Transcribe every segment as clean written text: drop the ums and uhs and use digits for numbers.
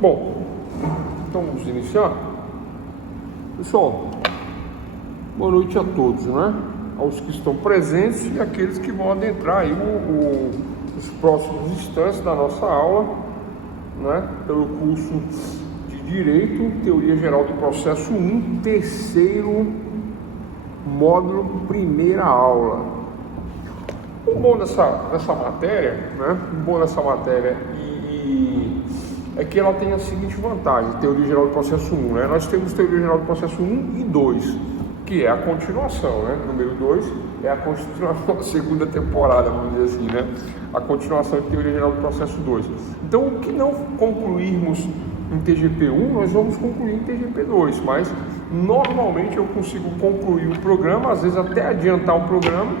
Bom, então vamos iniciar. Pessoal, boa noite a todos, né? Aos que estão presentes e aqueles que vão adentrar aí os próximos instantes da nossa aula, né? Pelo curso de Direito, Teoria Geral do Processo 1, terceiro módulo, primeira aula. O bom dessa matéria, né? O bom dessa matéria é que ela tem a seguinte vantagem: Teoria Geral do Processo 1, né? Nós temos Teoria Geral do Processo 1 e 2, que é a continuação, né? Número 2 é a continuação da segunda temporada, vamos dizer assim, né? A continuação de Teoria Geral do Processo 2. Então, o que não concluirmos em TGP1, nós vamos concluir em TGP2, mas normalmente eu consigo concluir o programa, às vezes até adiantar um programa,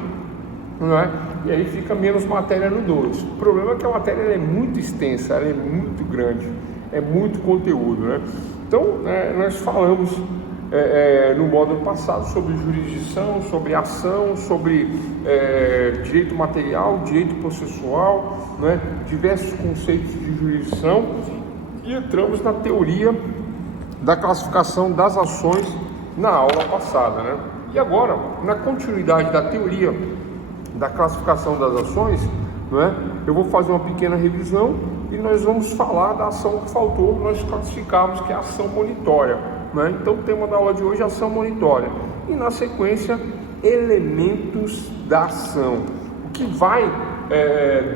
não é? E aí fica menos matéria no 2. O problema é que a matéria é muito extensa, ela é muito grande, é muito conteúdo, né? Então, nós falamos no módulo passado sobre jurisdição, sobre ação, sobre direito material, direito processual, né? Diversos conceitos de jurisdição, e entramos na teoria da classificação das ações na aula passada, né? E agora, na continuidade da teoria da classificação das ações, não é? Eu vou fazer uma pequena revisão e nós vamos falar da ação que faltou, nós classificamos, que é a ação monitória, né? Então o tema da aula de hoje é ação monitória, e na sequência, elementos da ação, o que vai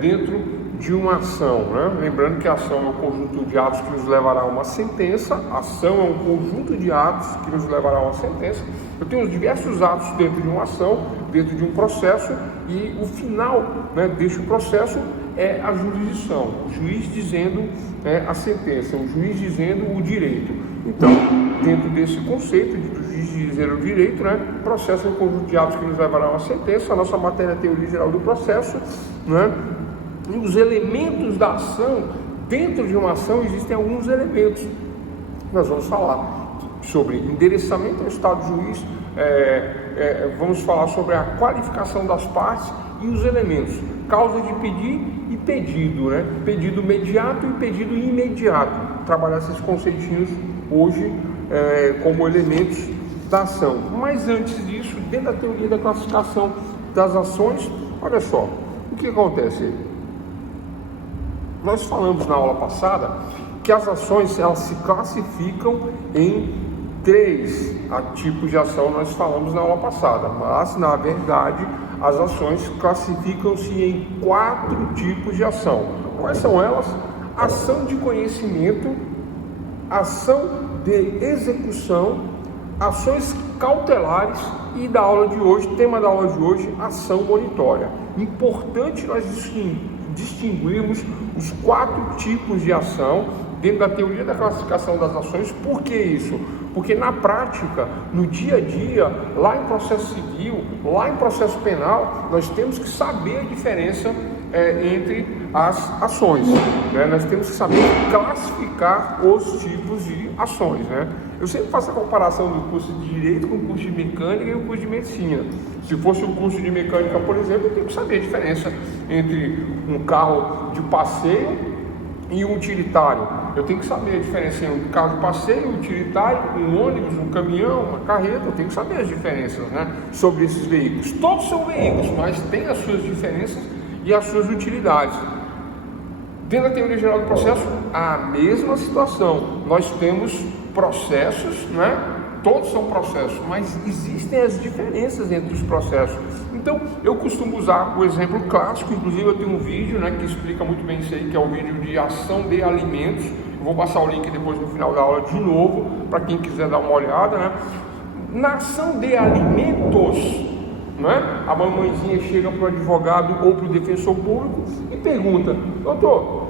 dentro de uma ação, né? Lembrando que a ação é um conjunto de atos que nos levará a uma sentença. A ação é um conjunto de atos que nos levará a uma sentença. Eu tenho diversos atos dentro de uma ação, dentro de um processo, e o final, né, deste processo é a jurisdição, o juiz dizendo a sentença, o juiz dizendo o direito. Então, dentro desse conceito de juiz dizer o direito, né, processo é um conjunto de atos que nos levará a uma sentença. A nossa matéria é Teoria Geral do Processo, né? E os elementos da ação, dentro de uma ação existem alguns elementos. Nós vamos falar sobre endereçamento ao estado do juiz, vamos falar sobre a qualificação das partes e os elementos, causa de pedir e pedido, né? Pedido imediato e pedido imediato. Trabalhar esses conceitinhos hoje como elementos da ação. Mas antes disso, dentro da teoria da classificação das ações, olha só, o que acontece? Nós falamos na aula passada que as ações, elas se classificam em 3 tipos de ação. Nós falamos na aula passada, mas na verdade as ações classificam-se em 4 tipos de ação. Quais são elas? Ação de conhecimento, ação de execução, ações cautelares e da aula de hoje, tema da aula de hoje, ação monitória. Importante nós distinguirmos os 4 tipos de ação dentro da teoria da classificação das ações. Por que isso? Porque na prática, no dia a dia, lá em processo civil, lá em processo penal, nós temos que saber a diferença entre as ações, né? Nós temos que saber classificar os tipos de ações, né? Eu sempre faço a comparação do curso de Direito com o curso de Mecânica e o curso de Medicina. Se fosse um curso de Mecânica, por exemplo, eu tenho que saber a diferença entre um carro de passeio e um utilitário. Eu tenho que saber a diferença entre um carro de passeio, um utilitário, um ônibus, um caminhão, uma carreta. Eu tenho que saber as diferenças, né, sobre esses veículos. Todos são veículos, mas têm as suas diferenças e as suas utilidades. Dentro da teoria geral do processo, a mesma situação. Nós temos processos, né? Todos são processos, mas existem as diferenças entre os processos. Então, eu costumo usar o exemplo clássico, inclusive eu tenho um vídeo, né, que explica muito bem isso aí, que é o vídeo de ação de alimentos. Eu vou passar o link depois no final da aula de novo, para quem quiser dar uma olhada, né? Na ação de alimentos, né, a mamãezinha chega para o advogado ou para o defensor público e pergunta: doutor,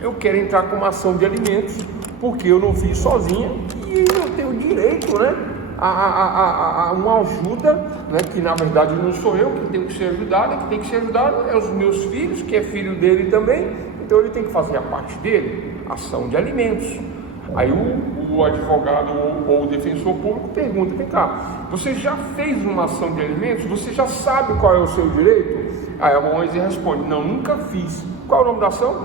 eu quero entrar com uma ação de alimentos, porque eu não fiz sozinha e eu tenho direito, né, a uma ajuda, né, que na verdade não sou eu que tenho que ser ajudado, que tem que ser ajudado é os meus filhos, que é filho dele também, então ele tem que fazer a parte dele, ação de alimentos. Aí o advogado ou o defensor público pergunta: vem cá, você já fez uma ação de alimentos? Você já sabe qual é o seu direito? Aí a mamãezinha responde: não, nunca fiz. Qual é o nome da ação?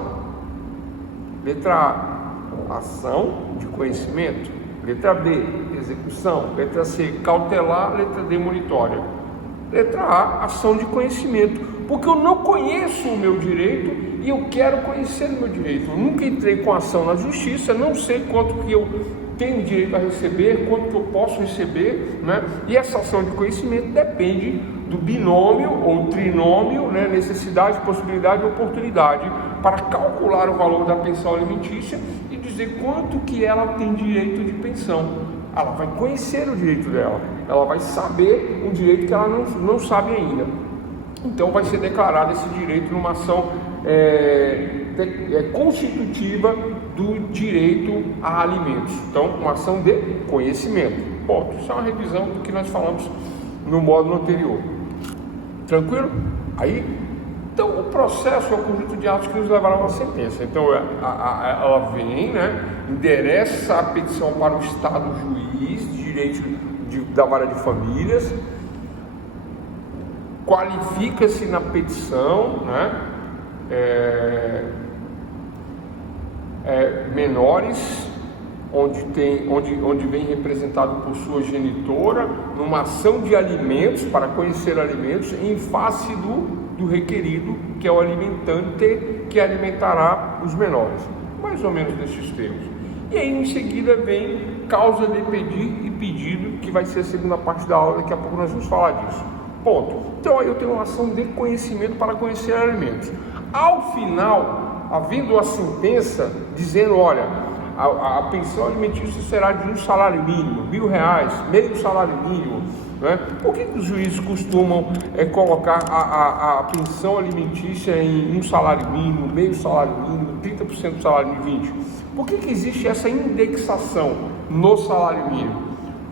Letra A, ação de conhecimento. Letra B, execução. Letra C, cautelar. Letra D, monitória. Letra A, ação de conhecimento. Porque eu não conheço o meu direito e eu quero conhecer o meu direito. Eu nunca entrei com ação na justiça, não sei quanto que eu tenho direito a receber, quanto que eu posso receber, né? E essa ação de conhecimento depende do binômio ou trinômio, né? Necessidade, possibilidade e oportunidade, para calcular o valor da pensão alimentícia e dizer quanto que ela tem direito de pensão. Ela vai conhecer o direito dela, ela vai saber um direito que ela não sabe ainda. Então vai ser declarado esse direito numa ação constitutiva do direito a alimentos. Então, uma ação de conhecimento. Ponto. Isso é uma revisão do que nós falamos no módulo anterior. Tranquilo? Aí, então, o processo é o conjunto de atos que nos levará a uma sentença. Então, ela vem, né, endereça a petição para o Estado juiz de direito da vara de famílias, qualifica-se na petição, né, menores, onde vem representado por sua genitora, numa ação de alimentos, para conhecer alimentos, em face do requerido, que é o alimentante, que alimentará os menores. Mais ou menos nesses termos. E aí, em seguida, vem causa de pedir e pedido, que vai ser a segunda parte da aula, daqui a pouco nós vamos falar disso. Ponto. Então, aí eu tenho uma ação de conhecimento para conhecer alimentos. Ao final, havendo a sentença dizendo, olha, a pensão alimentícia será de um salário mínimo, R$1.000, meio salário mínimo, né? Por que os juízes costumam colocar a pensão alimentícia em um salário mínimo, meio salário mínimo, 30% do salário mínimo, 20%? Por que existe essa indexação no salário mínimo?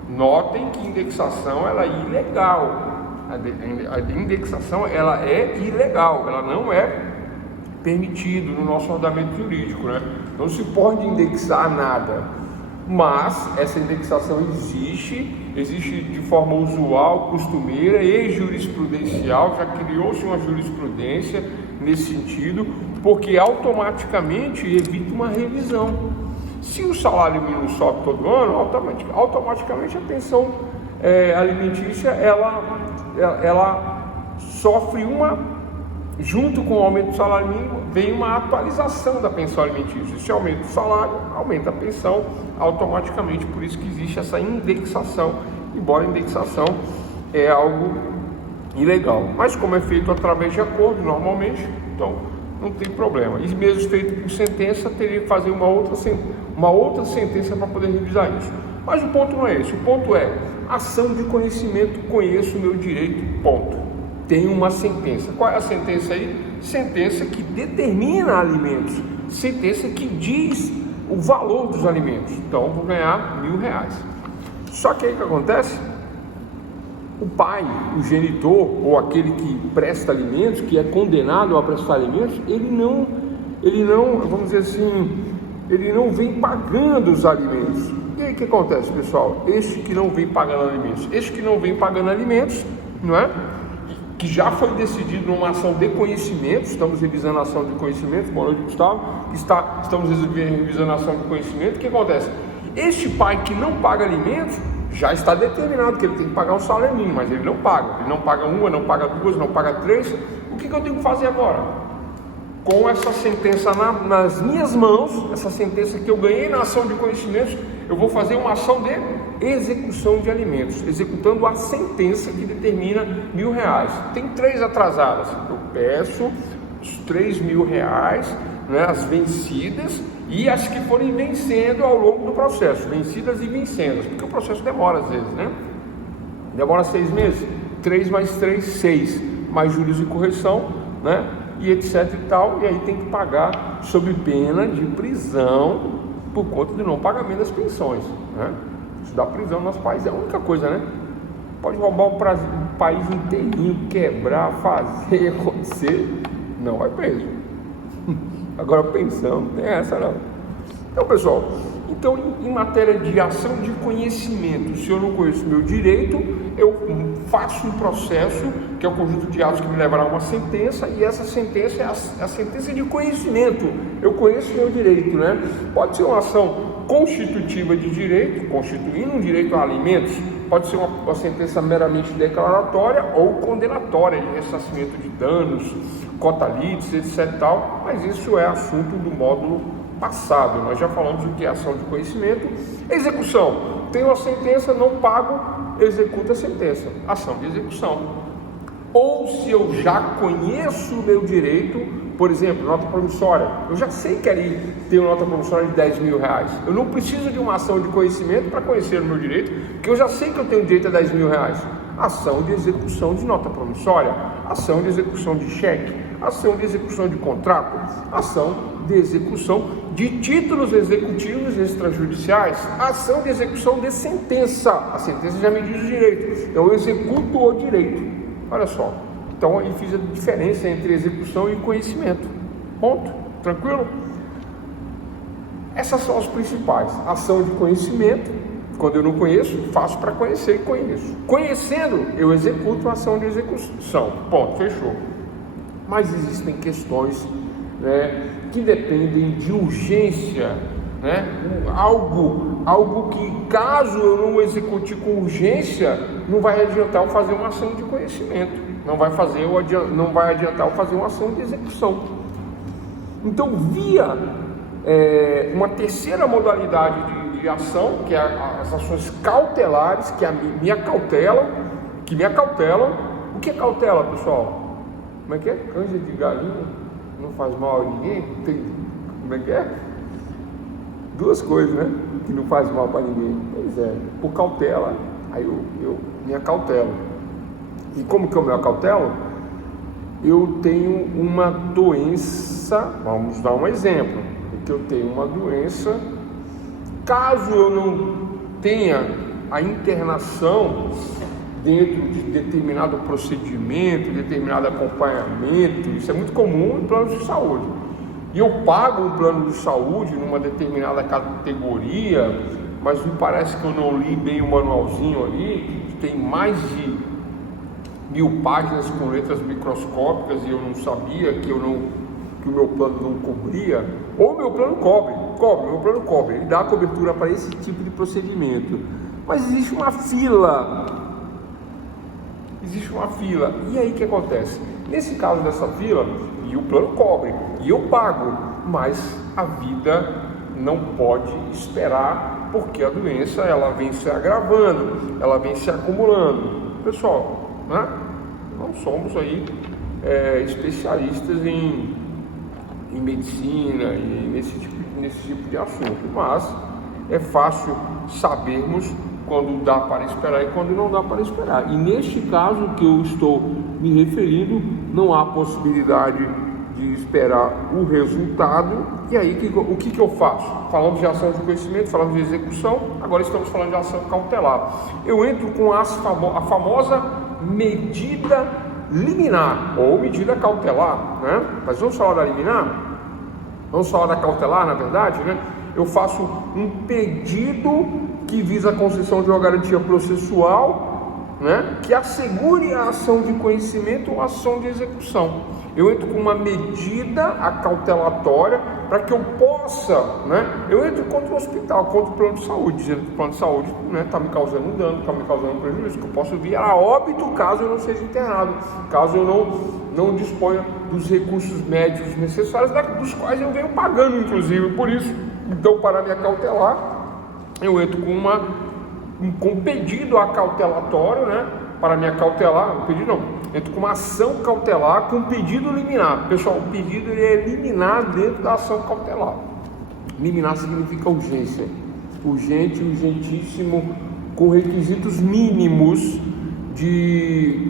Notem que indexação ela é ilegal. A indexação ela é ilegal, ela não é permitido no nosso ordenamento jurídico, né? Não se pode indexar nada, mas essa indexação existe de forma usual, costumeira e jurisprudencial. Já criou-se uma jurisprudência nesse sentido, porque automaticamente evita uma revisão. Se o salário mínimo sobe todo ano, automaticamente a pensão alimentícia ela sofre junto com o aumento do salário mínimo, vem uma atualização da pensão alimentícia. Se aumenta o salário, aumenta a pensão automaticamente. Por isso que existe essa indexação, embora a indexação é algo ilegal. Mas como é feito através de acordo, normalmente, então não tem problema. E mesmo feito por sentença, teria que fazer uma outra sentença para poder revisar isso. Mas o ponto não é esse. O ponto é ação de conhecimento, conheço o meu direito, ponto. Tem uma sentença. Qual é a sentença aí? Sentença que determina alimentos, sentença que diz o valor dos alimentos. Então eu vou ganhar R$1.000. Só que aí o que acontece? O pai, o genitor, ou aquele que presta alimentos, que é condenado a prestar alimentos, ele não, vamos dizer assim, ele não vem pagando os alimentos. E aí o que acontece, pessoal? Este que não vem pagando alimentos, não é? Que já foi decidido numa ação de conhecimento, estamos revisando a ação de conhecimento, boa noite, Gustavo, estamos revisando a ação de conhecimento. O que acontece? Este pai que não paga alimentos, já está determinado que ele tem que pagar um salário mínimo, mas ele não paga uma, não paga duas, não paga três. O que eu tenho que fazer agora? Com essa sentença nas minhas mãos, essa sentença que eu ganhei na ação de conhecimentos, eu vou fazer uma ação de execução de alimentos, executando a sentença que determina R$1.000. Tem 3 atrasadas, eu peço os R$3.000, né, as vencidas e as que forem vencendo ao longo do processo, vencidas e vencendas, porque o processo demora às vezes, né? Demora 6 meses, 3 mais 3, 6, mais juros e correção, né? E etc e tal, e aí tem que pagar sob pena de prisão por conta do não pagamento das pensões, né? Isso dá prisão no nosso país, é a única coisa, né? Pode roubar o país inteirinho, quebrar, fazer, acontecer, não vai preso. Agora pensão, não tem essa não. Então, pessoal, Então, em matéria de ação de conhecimento, se eu não conheço meu direito, eu faço um processo, que é o conjunto de atos que me levará a uma sentença, e essa sentença é a sentença de conhecimento. Eu conheço meu direito, né? Pode ser uma ação constitutiva de direito, constituindo um direito a alimentos, pode ser uma sentença meramente declaratória ou condenatória, de ressarcimento de danos, cota litis, etc. Tal, mas isso é assunto do módulo passado. Nós já falamos do que é ação de conhecimento. Execução: tenho a sentença, não pago, executa a sentença, ação de execução. Ou se eu já conheço o meu direito, por exemplo, nota promissória, eu já sei que ali tem uma nota promissória de 10 mil reais, eu não preciso de uma ação de conhecimento para conhecer o meu direito, porque eu já sei que eu tenho direito a 10 mil reais. Ação de execução de nota promissória, ação de execução de cheque, ação de execução de contrato, ação de execução de títulos executivos extrajudiciais, ação de execução de sentença. A sentença já me diz o direito, eu executo o direito. Olha só, então aí fiz a diferença entre execução e conhecimento. Ponto, tranquilo? Essas são as principais. Ação de conhecimento: quando eu não conheço, faço para conhecer e conheço. Conhecendo, eu executo a ação de execução. Ponto, fechou. Mas existem questões, né, que dependem de urgência, né? Algo que, caso eu não execute com urgência, não vai adiantar eu fazer uma ação de conhecimento, não vai adiantar eu fazer uma ação de execução. Então, via uma terceira modalidade de ação, que é as ações cautelares, que me acautelam. O que é cautela, pessoal? Como é que é? Canja de galinha não faz mal a ninguém? Como é que é? Duas coisas, né? Que não faz mal para ninguém. Pois é, por cautela, aí eu me acautelo. E como que eu me acautelo? Eu tenho uma doença, vamos dar um exemplo, porque eu tenho uma doença, caso eu não tenha a internação dentro de determinado procedimento, determinado acompanhamento, isso é muito comum em planos de saúde, e eu pago um plano de saúde numa determinada categoria, mas me parece que eu não li bem o manualzinho ali, que tem mais de 1000 páginas com letras microscópicas, e eu não sabia que o meu plano não cobria, ou o meu plano cobre, ele dá cobertura para esse tipo de procedimento, mas existe uma fila, e aí o que acontece? Nesse caso dessa fila, e o plano cobre, e eu pago, mas a vida não pode esperar, porque a doença ela vem se agravando, ela vem se acumulando. Pessoal, né? Não somos aí especialistas em medicina e nesse tipo de assunto, mas é fácil sabermos quando dá para esperar e quando não dá para esperar. E neste caso que eu estou me referindo, não há possibilidade de esperar o resultado. E aí o que eu faço? Falamos de ação de conhecimento, falamos de execução, agora estamos falando de ação cautelar. Eu entro com a famosa medida liminar ou medida cautelar, né? Mas vamos falar da liminar? Vamos falar da cautelar, na verdade, né? Eu faço um pedido que visa a concessão de uma garantia processual, né, que assegure a ação de conhecimento ou a ação de execução. Eu entro com uma medida acautelatória para que eu possa, né, eu entro contra o hospital, contra o plano de saúde, dizendo que o plano de saúde está me causando dano, está me causando prejuízo, que eu posso vir a óbito caso eu não seja internado, caso eu não disponha dos recursos médicos necessários, dos quais eu venho pagando, inclusive, por isso. Então, para me acautelar, eu entro com um pedido acautelatório, né? Para me acautelar, entro com uma ação cautelar com pedido liminar. Pessoal, o pedido é liminar dentro da ação cautelar. Liminar significa urgência, urgente, urgentíssimo, com requisitos mínimos que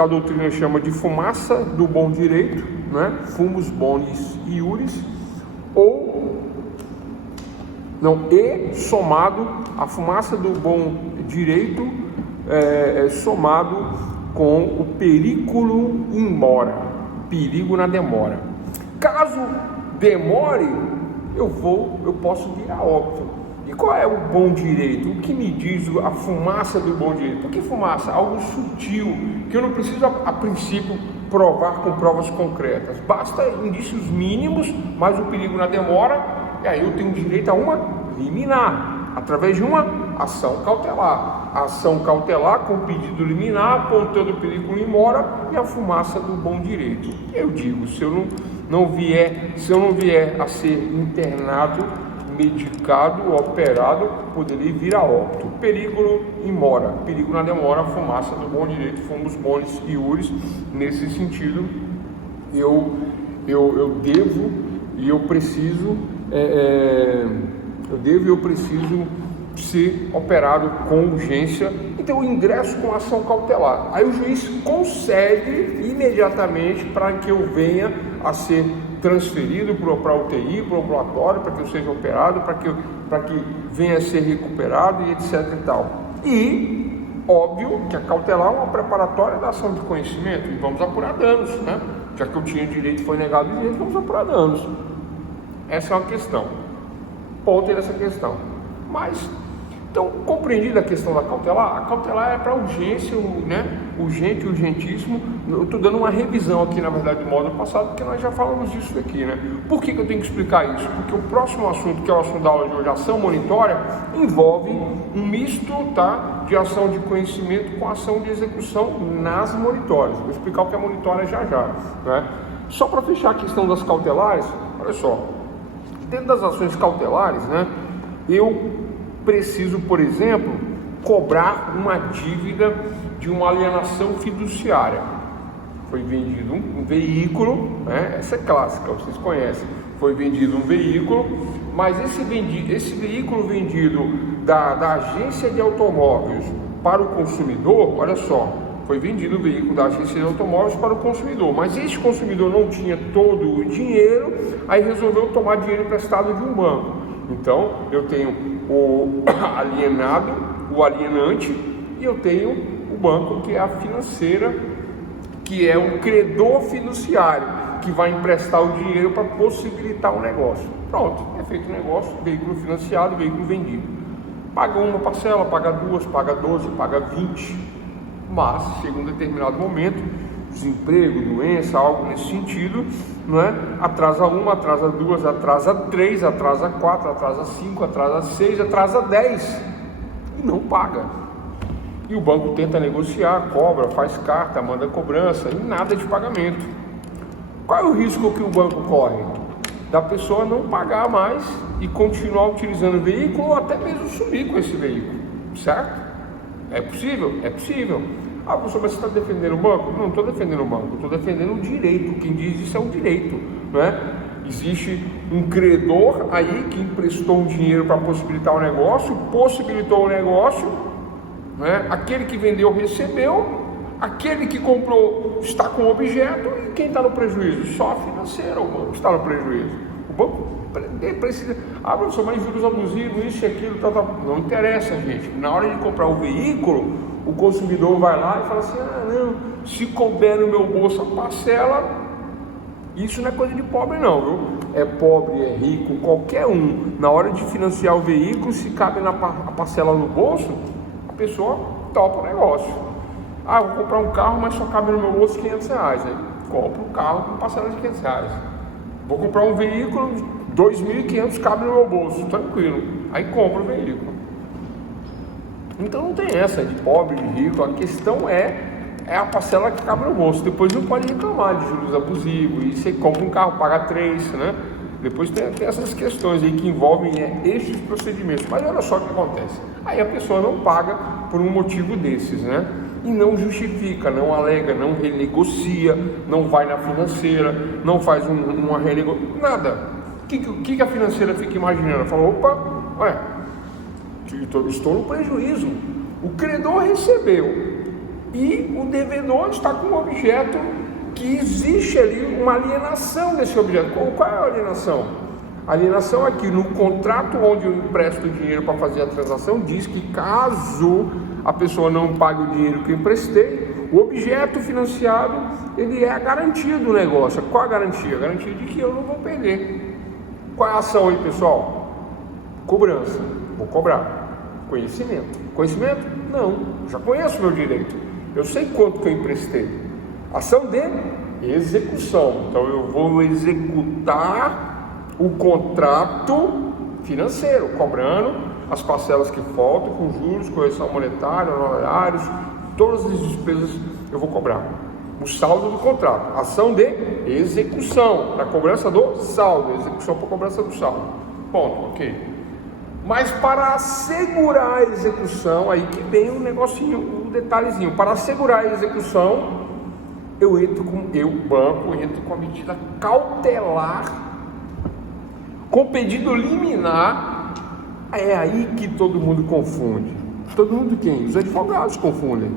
a doutrina chama de fumaça do bom direito, né? Fumus bonis iuris, somado, a fumaça do bom direito somado com o periculum in mora, perigo na demora. Caso demore, eu posso vir a óbito. E qual é o bom direito? O que me diz a fumaça do bom direito? Por que fumaça? Algo sutil, que eu não preciso a princípio provar com provas concretas. Basta indícios mínimos, mas o perigo na demora, e aí eu tenho direito a uma liminar, através de uma ação cautelar. A ação cautelar com pedido liminar, apontando o perigo em mora e a fumaça do bom direito. Eu digo, se eu não vier a ser internado, medicado, operado, poderia vir a óbito. Perigo em mora, perigo na demora, fumaça do bom direito, fumus bonis iuris. Nesse sentido, eu devo e eu preciso ser operado com urgência. Então eu ingresso com ação cautelar. Aí o juiz concede imediatamente para que eu venha a ser transferido para a UTI, para o ambulatório, para que eu seja operado, para que venha a ser recuperado e etc e tal. E óbvio que a cautelar é uma preparatória da ação de conhecimento, e vamos apurar danos, né? Já que eu tinha direito e foi negado o direito, vamos apurar danos. Essa é uma questão. Ponto dessa questão. Mas, então, compreendida a questão da cautelar, a cautelar é para urgência, né? Urgente, urgentíssimo. Eu estou dando uma revisão aqui, na verdade, do módulo passado, porque nós já falamos disso aqui, né? Por que eu tenho que explicar isso? Porque o próximo assunto, que é o assunto da aula de hoje, ação monitória, envolve um misto, tá? De ação de conhecimento com ação de execução nas monitórias. Vou explicar o que é monitória já, né? Só para fechar a questão das cautelares, olha só. Dentro das ações cautelares, né? Eu preciso, por exemplo, cobrar uma dívida de uma alienação fiduciária. Foi vendido um veículo, né? Essa é clássica, vocês conhecem. Foi vendido um veículo, mas esse veículo vendido da agência de automóveis para o consumidor, olha só, foi vendido o veículo da agência de automóveis para o consumidor, mas este consumidor não tinha todo o dinheiro, aí resolveu tomar dinheiro emprestado de um banco. Então, eu tenho o alienado, o alienante, e eu tenho o banco, que é a financeira, que é um credor fiduciário, que vai emprestar o dinheiro para possibilitar o negócio. Pronto, é feito o negócio, veículo financiado, veículo vendido. Paga uma parcela, paga duas, paga 12, paga 20, mas chega um determinado momento, desemprego, doença, algo nesse sentido, não é? Atrasa uma, atrasa duas, atrasa três, atrasa quatro, atrasa cinco, atrasa seis, atrasa 10 e não paga. E o banco tenta negociar, cobra, faz carta, manda cobrança e nada de pagamento. Qual é o risco que o banco corre? Da pessoa não pagar mais e continuar utilizando o veículo, ou até mesmo sumir com esse veículo, certo? É possível? É possível. Ah, professor, mas você está defendendo o banco? Não estou defendendo o banco, estou defendendo o direito. Quem diz isso é o direito, não é? Existe um credor aí que emprestou um dinheiro para possibilitar o negócio, possibilitou o negócio, né? Aquele que vendeu recebeu, aquele que comprou está com o objeto, e quem está no prejuízo? Só a financeira, o banco está no prejuízo. O banco precisa. Ah, professor, mas juros abusivos, isso e aquilo, não interessa, gente. Na hora de comprar o veículo, o consumidor vai lá e fala assim: ah, não, se couber no meu bolso a parcela, isso não é coisa de pobre não, viu? É pobre, é rico, qualquer um. Na hora de financiar o veículo, se cabe a parcela no bolso, a pessoa topa o negócio. Ah, vou comprar um carro, mas só cabe no meu bolso R$500. Aí compro o carro com parcela de R$500. Vou comprar um veículo, R$2.500 cabe no meu bolso, tranquilo. Aí compro o veículo. Então não tem essa de pobre, de rico. A questão é a parcela que cabe no bolso. Depois não pode reclamar de juros abusivos. E você compra um carro, paga 3, né? Depois tem essas questões aí que envolvem estes procedimentos. Mas olha só o que acontece. Aí a pessoa não paga por um motivo desses, né? E não justifica, não alega, não renegocia, não vai na financeira, não faz uma renegociação, nada. O que a financeira fica imaginando? Fala: opa, ué, estou no prejuízo. O credor recebeu e o devedor está com um objeto que existe ali uma alienação desse objeto. Qual é a alienação? A alienação é que no contrato onde eu empresto o dinheiro para fazer a transação, diz que caso a pessoa não pague o dinheiro que eu emprestei, o objeto financiado, ele é a garantia do negócio. Qual a garantia? A garantia de que eu não vou perder. Qual é a ação aí, pessoal? Cobrança. Vou cobrar. Conhecimento. Conhecimento? Não. Já conheço meu direito. Eu sei quanto que eu emprestei. Ação de execução. Então eu vou executar o contrato financeiro, cobrando as parcelas que faltam, com juros, correção monetária, honorários, todas as despesas eu vou cobrar. O saldo do contrato, ação de execução, para cobrança do saldo, execução para cobrança do saldo. Ponto, ok. Mas para assegurar a execução, aí que vem um negocinho, um detalhezinho. Para assegurar a execução, o banco, entro com a medida cautelar, com pedido liminar. É aí que todo mundo confunde. Todo mundo quem? Os advogados confundem.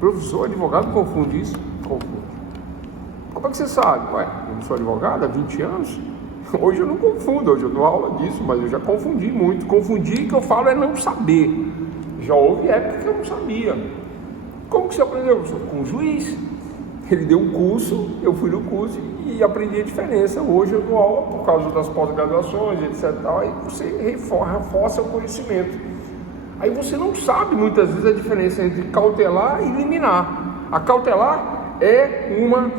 Professor, advogado confunde isso? Confunde. Como é que você sabe? Ué, eu não sou advogado há 20 anos. Hoje eu não confundo, hoje eu dou aula disso, mas eu já confundi muito. Confundir, que eu falo, é não saber. Já houve época que eu não sabia. Como que você aprendeu, professor? Com o juiz. Ele deu um curso, eu fui no curso e aprendi a diferença. Hoje eu dou aula por causa das pós-graduações, etc. Aí você reforça o conhecimento. Aí você não sabe muitas vezes a diferença entre cautelar e liminar. A cautelar é uma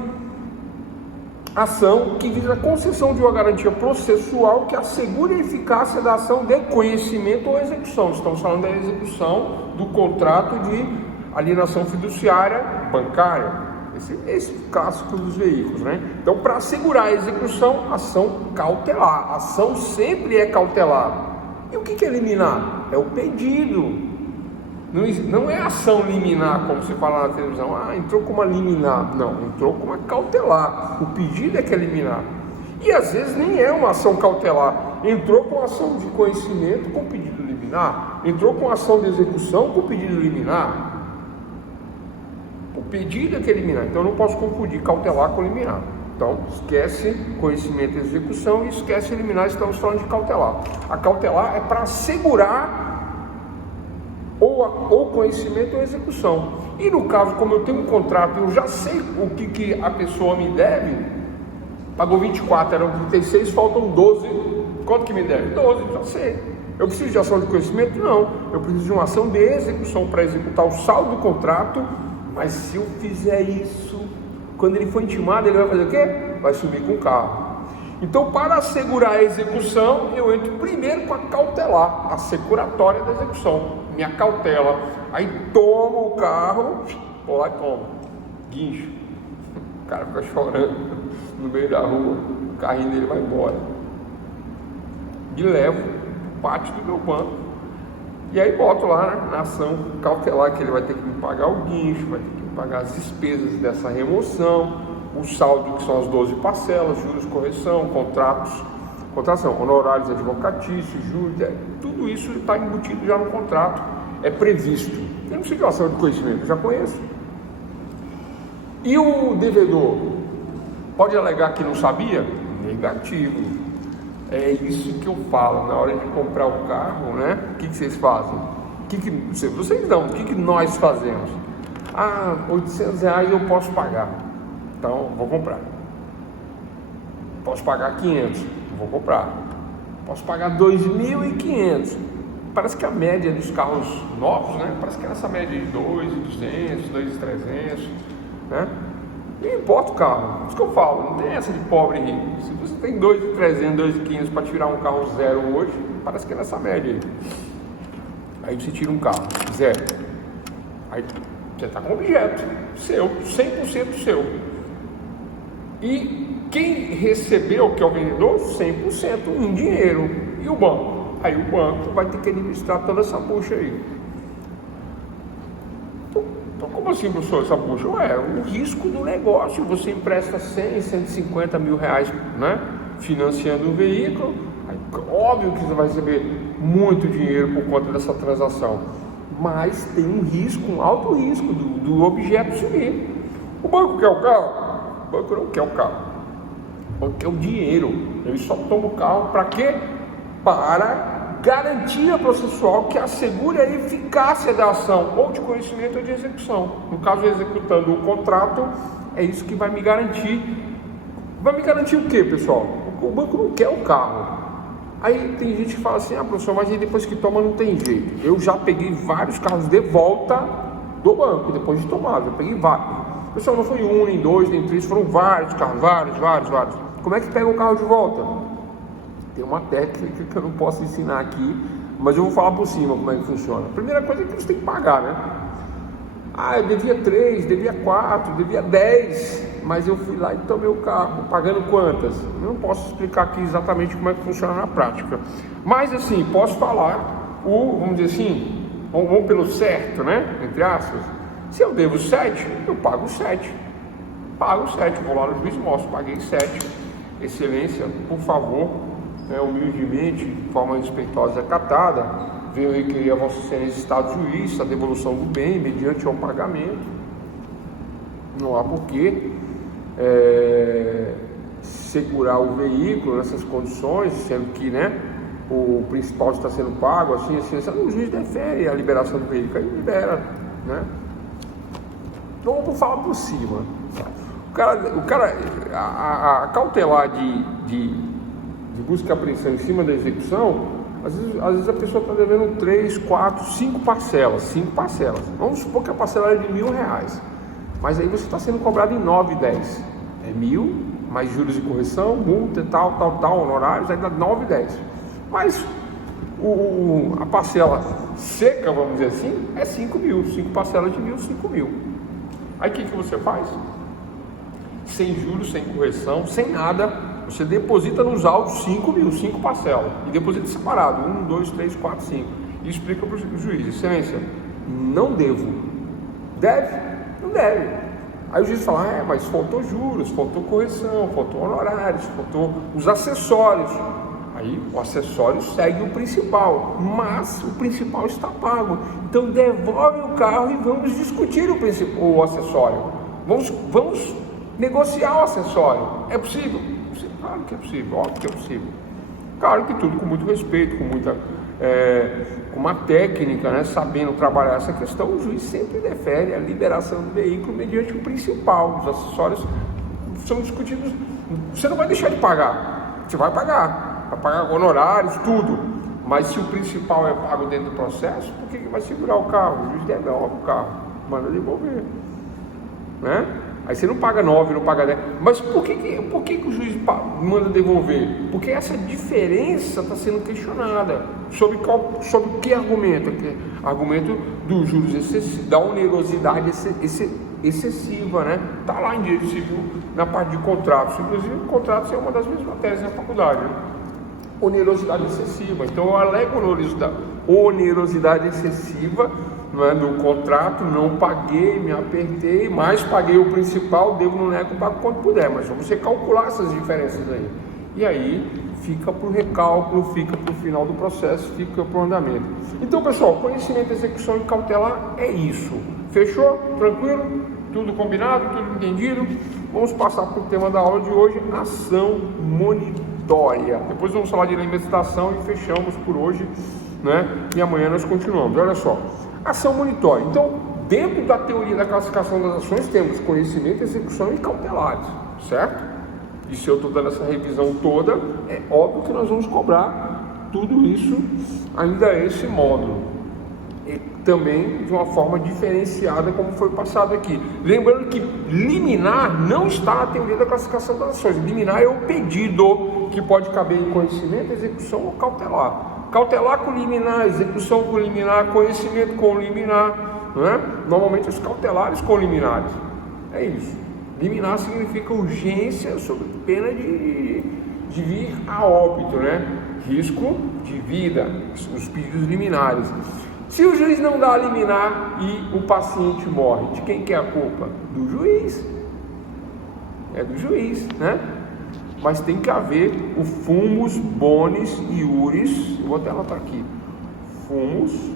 ação que visa a concessão de uma garantia processual que assegure a eficácia da ação de conhecimento ou execução. Estamos falando da execução do contrato de alienação fiduciária bancária. Esse clássico dos veículos, né? Então, para assegurar a execução, ação cautelar. A ação sempre é cautelar. E o que é liminar? É o pedido. Não é ação liminar, como se fala na televisão. Entrou com uma liminar. Não, entrou com uma cautelar. O pedido é que é liminar. E às vezes nem é uma ação cautelar. Entrou com ação de conhecimento com pedido liminar. Entrou com ação de execução com pedido liminar. O pedido é que é liminar. Então eu não posso confundir cautelar com liminar. Então, esquece conhecimento e execução e esquece liminar, estamos falando de cautelar. A cautelar é para assegurar ou conhecimento ou execução. E no caso, como eu tenho um contrato, eu já sei o que a pessoa me deve, pagou 24, eram 36, faltam 12, quanto que me deve? 12, já sei. Eu preciso de ação de conhecimento? Não. Eu preciso de uma ação de execução para executar o saldo do contrato, mas se eu fizer isso, quando ele for intimado, ele vai fazer o quê? Vai sumir com o carro. Então, para assegurar a execução, eu entro primeiro com a cautelar, a securatória da execução, minha cautela. Aí tomo o carro, vou lá e tomo, guincho. O cara fica chorando no meio da rua, o carrinho dele vai embora. E levo parte do meu banco. E aí boto lá, né, na ação cautelar que ele vai ter que me pagar o guincho, vai ter que me pagar as despesas dessa remoção, o saldo que são as 12 parcelas, juros, correção, contratação, honorários advocatícios, juros, tudo isso está embutido já no contrato, é previsto. Eu não preciso de ação de conhecimento, eu já conheço. E o devedor pode alegar que não sabia? Negativo. É isso que eu falo, na hora de comprar o carro, né? O que vocês fazem? Vocês não, o que nós fazemos? R$800 eu posso pagar, então vou comprar. Posso pagar 500, vou comprar. Posso pagar 2.500. Parece que a média dos carros novos, né? Parece que é essa média de 2.200, 2.300, né? Não importa o carro, isso que eu falo, não tem essa de pobre e rico. Se você tem 2.300, 2.500 para tirar um carro zero hoje, parece que é nessa média aí. Aí você tira um carro zero, aí você está com um objeto seu, 100% seu. E quem recebeu, que é o vendedor, 100% em dinheiro. E o banco? Aí o banco vai ter que administrar toda essa bucha aí. Então, como assim, professor, essa bucha? O risco do negócio. Você empresta 100, 150 mil reais, né, financiando um veículo. Aí, óbvio que você vai receber muito dinheiro por conta dessa transação. Mas tem um risco, um alto risco do objeto sumir. O banco quer o carro? O banco não quer o carro. O banco quer o dinheiro. Ele só toma o carro para quê? Para garantia processual que assegure a eficácia da ação, ou de conhecimento ou de execução. No caso, executando o contrato, é isso que vai me garantir. Vai me garantir o quê, pessoal? O O banco não quer o carro. Aí tem gente que fala assim, professor, mas aí depois que toma não tem jeito. Eu já peguei vários carros de volta do banco, depois de tomar, eu peguei vários. Pessoal, não foi um, nem dois, nem três, foram vários carros, vários. Como é que pega o carro de volta? Tem uma técnica que eu não posso ensinar aqui, mas eu vou falar por cima como é que funciona. A primeira coisa é que você tem que pagar, né? Eu devia 3, devia 4, devia 10, mas eu fui lá e tomei o carro, pagando quantas? Eu não posso explicar aqui exatamente como é que funciona na prática. Mas assim, posso falar, vamos dizer assim, vamos pelo certo, né? Entre aspas. Se eu devo 7, eu pago 7. Pago 7, vou lá no juiz e mostro, paguei 7. Excelência, por favor, humildemente, de forma respeitosa e acatada, venho requerer a Vossa Excelência Estado Juiz a devolução do bem mediante ao pagamento. Não há porquê segurar o veículo nessas condições, sendo que, né, o principal está sendo pago, assim, o juiz defere a liberação do veículo, aí libera, né? Então vamos falar por cima. A cautelar de busca e apreensão em cima da execução, às vezes a pessoa está devendo 3, 4, 5 parcelas. Vamos supor que a parcela é de R$1.000, mas aí você está sendo cobrado em 9, 10. É 1.000, mais juros e correção, multa, tal, honorários, aí dá 9, 10. Mas a parcela seca, vamos dizer assim, é 5.000, 5 parcelas de 1.000, 5.000. Aí o que você faz? Sem juros, sem correção, sem nada, você deposita nos autos 5.000, 5 parcelas, e deposita separado, 1, 2, 3, 4, 5, e explica para o juiz, excelência, não devo. Deve? Não deve. Aí o juiz fala, mas faltou juros, faltou correção, faltou honorários, faltou os acessórios. Aí o acessório segue o principal, mas o principal está pago. Então devolve o carro e vamos discutir o acessório. Vamos negociar o acessório. É possível? Claro que é possível, óbvio que é possível. Claro que tudo com muito respeito, com uma técnica, né, sabendo trabalhar essa questão, o juiz sempre defere a liberação do veículo mediante o principal. Os acessórios são discutidos. Você não vai deixar de pagar, você vai pagar honorários, tudo. Mas se o principal é pago dentro do processo, por que vai segurar o carro? O juiz devolve o carro, manda devolver, né? Aí você não paga 9, não paga 10. Mas por que o juiz manda devolver? Porque essa diferença está sendo questionada. Sobre que argumento? Argumento dos juros excessivos, da onerosidade excessiva, né? Está lá em direito civil, na parte de contratos. Inclusive, contratos é uma das minhas matérias na faculdade, né? Onerosidade excessiva. Então eu alego onerosidade excessiva, não é, no contrato, não paguei, me apertei, mas paguei o principal, devo, não nego, pago quanto puder, mas vamos calcular essas diferenças aí. E aí fica para o recálculo, fica para o final do processo, fica para o andamento. Então, pessoal, conhecimento, execução e cautelar é isso. Fechou? Tranquilo? Tudo combinado? Tudo entendido? Vamos passar para o tema da aula de hoje, ação monitória. Depois vamos falar de limitação e fechamos por hoje, né? E amanhã nós continuamos. Olha só, ação monitória. Então, dentro da teoria da classificação das ações, temos conhecimento, execução e cautelares, certo? E se eu estou dando essa revisão toda, é óbvio que nós vamos cobrar tudo isso ainda esse módulo. E também de uma forma diferenciada, como foi passado aqui. Lembrando que liminar não está na teoria da classificação das ações. Liminar é o pedido que pode caber em conhecimento, execução ou cautelar. Cautelar com liminar, execução com liminar, conhecimento com liminar, não é? Normalmente os cautelares com liminares. É isso. Liminar significa urgência sob pena de vir a óbito, né? Risco de vida, os pedidos liminares. Se o juiz não dá a liminar e o paciente morre, de quem que é a culpa? Do juiz. É do juiz, né? Mas tem que haver o fumus bonis iuris, eu vou até anotar aqui, fumus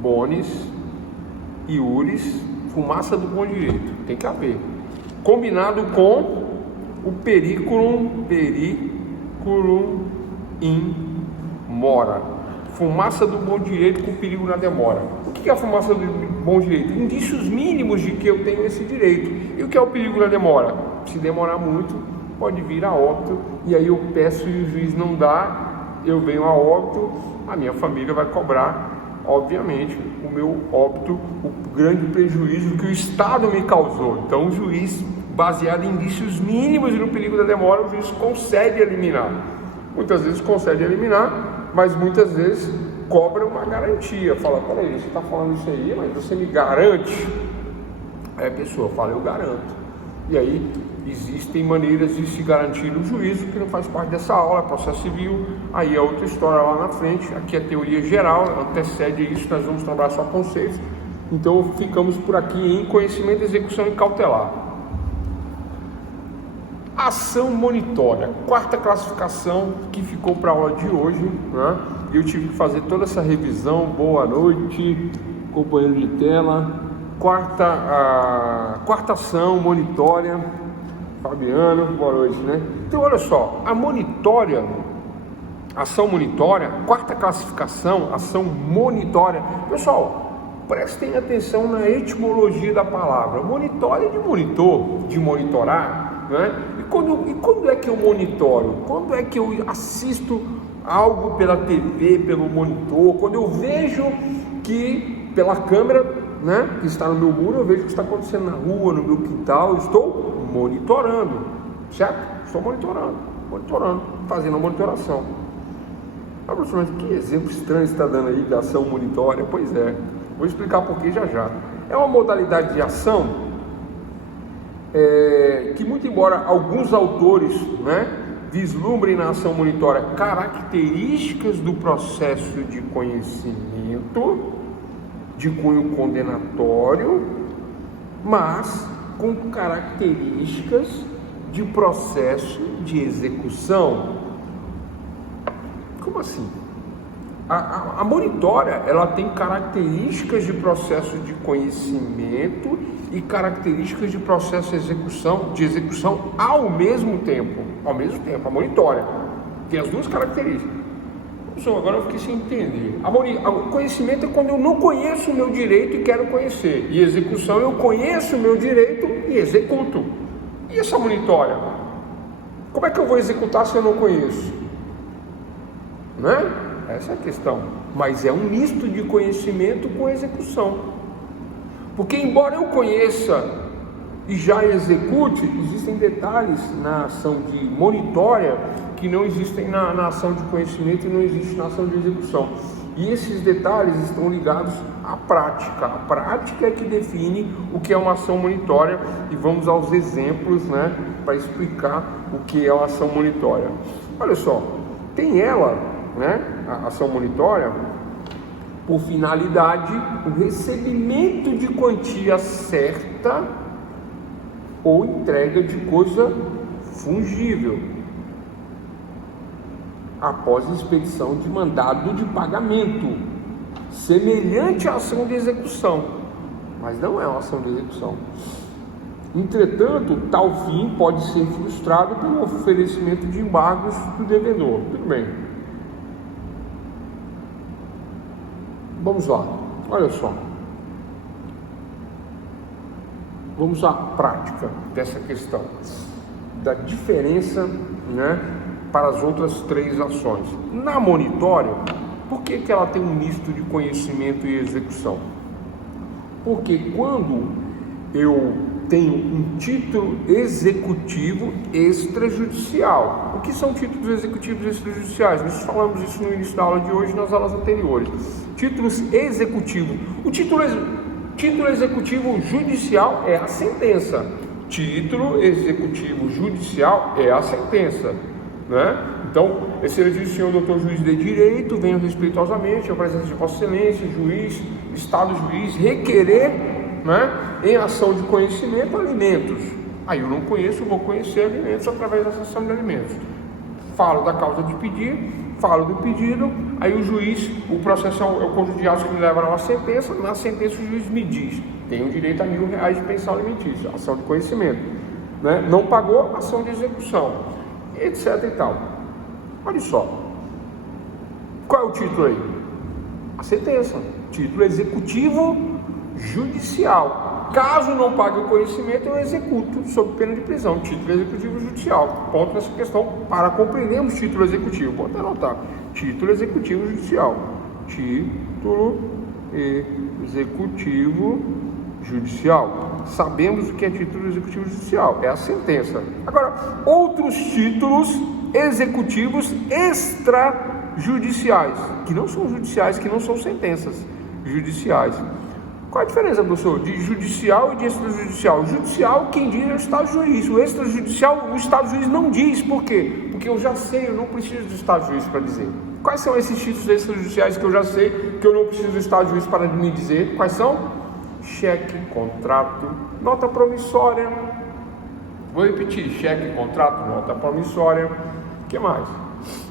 bonis iuris, fumaça do bom direito, tem que haver, combinado com o periculum in mora, fumaça do bom direito com perigo na demora. O que é a fumaça do bom direito? Indícios mínimos de que eu tenho esse direito. E o que é o perigo na demora? Se demorar muito, pode vir a óbito, e aí eu peço e o juiz não dá, eu venho a óbito, a minha família vai cobrar, obviamente, o meu óbito, o grande prejuízo que o Estado me causou. Então o juiz, baseado em indícios mínimos e no perigo da demora, o juiz concede eliminar. Muitas vezes concede eliminar, mas muitas vezes cobra uma garantia. Fala, peraí, você está falando isso aí, mas você me garante? Aí a pessoa fala, eu garanto. E aí existem maneiras de se garantir o juízo, que não faz parte dessa aula, é processo civil, aí é outra história lá na frente. Aqui é teoria geral, antecede isso, nós vamos trabalhar só conceitos. Então ficamos por aqui em conhecimento, execução e cautelar. Ação monitória, quarta classificação que ficou para a aula de hoje, né? Eu tive que fazer toda essa revisão. Boa noite, companheiro de tela. Quarta ação monitória, Fabiano, boa noite, né? Então olha só, ação monitória, quarta classificação, ação monitória. Pessoal, prestem atenção na etimologia da palavra. Monitória é de monitor, de monitorar, né? E quando é que eu monitoro? Quando é que eu assisto algo pela TV, pelo monitor? Quando eu vejo que pela câmera, né, que está no meu muro, eu vejo o que está acontecendo na rua, no meu quintal, eu estou monitorando, certo? Estou monitorando, fazendo a monitoração. Ah, professor, mas que exemplo estranho você está dando aí da ação monitória? Pois é, vou explicar por que já já. É uma modalidade de ação que, muito embora alguns autores, né, vislumbrem na ação monitória características do processo de conhecimento de cunho condenatório, mas com características de processo de execução. Como assim? A monitória, ela tem características de processo de conhecimento e características de processo de execução ao mesmo tempo. A monitória tem as duas características. Professor, agora eu fiquei sem entender. O conhecimento é quando eu não conheço o meu direito e quero conhecer. E execução, eu conheço o meu direito e executo. E essa monitória? Como é que eu vou executar se eu não conheço? Né? Essa é a questão. Mas é um misto de conhecimento com execução. Porque embora eu conheça e já execute, existem detalhes na ação de monitória que não existem na ação de conhecimento e não existem na ação de execução. E esses detalhes estão ligados à prática. A prática é que define o que é uma ação monitória, e vamos aos exemplos, né, para explicar o que é uma ação monitória. Olha só, tem ela, né, a ação monitória, por finalidade o recebimento de quantia certa ou entrega de coisa fungível após expedição de mandado de pagamento, semelhante à ação de execução, mas não é uma ação de execução. Entretanto, tal fim pode ser frustrado pelo oferecimento de embargos do devedor. Tudo bem. Vamos lá, olha só. Vamos à prática dessa questão, da diferença, né, para as outras três ações. Na monitória, por que ela tem um misto de conhecimento e execução? Porque quando eu tenho um título executivo extrajudicial. O que são títulos executivos extrajudiciais? Nós falamos isso no início da aula de hoje, nas aulas anteriores. Títulos executivos. O título executivo judicial é a sentença. Título executivo judicial é a sentença, né? Então, excelentíssimo senhor doutor juiz de direito, venho respeitosamente à presença de vossa excelência, juiz, estado juiz, requerer, né, em ação de conhecimento, alimentos. Aí eu não conheço, vou conhecer alimentos através da ação de alimentos. Falo da causa de pedir, falo do pedido, aí o juiz, o processo é o cônjuge de atos que me leva a uma sentença, na sentença o juiz me diz, tenho direito a R$1.000 de pensão alimentícia, ação de conhecimento, né? Não pagou, ação de execução, etc e tal. Olha só, qual é o título aí? A sentença, título executivo judicial. Caso não pague o conhecimento, eu executo sob pena de prisão. Título executivo judicial. Ponto nessa questão para compreendermos título executivo. Pode anotar. Título executivo judicial. Título executivo judicial. Sabemos o que é título executivo judicial. É a sentença. Agora, outros títulos executivos extrajudiciais, que não são judiciais, que não são sentenças judiciais. Qual a diferença, professor, de judicial e de extrajudicial? Judicial, quem diz é o Estado juiz. O extrajudicial, o Estado juiz não diz. Por quê? Porque eu já sei, eu não preciso do Estado juiz para dizer. Quais são esses títulos extrajudiciais que eu já sei, que eu não preciso do Estado juiz para me dizer? Quais são? Cheque, contrato, nota promissória. Vou repetir: cheque, contrato, nota promissória. O que mais?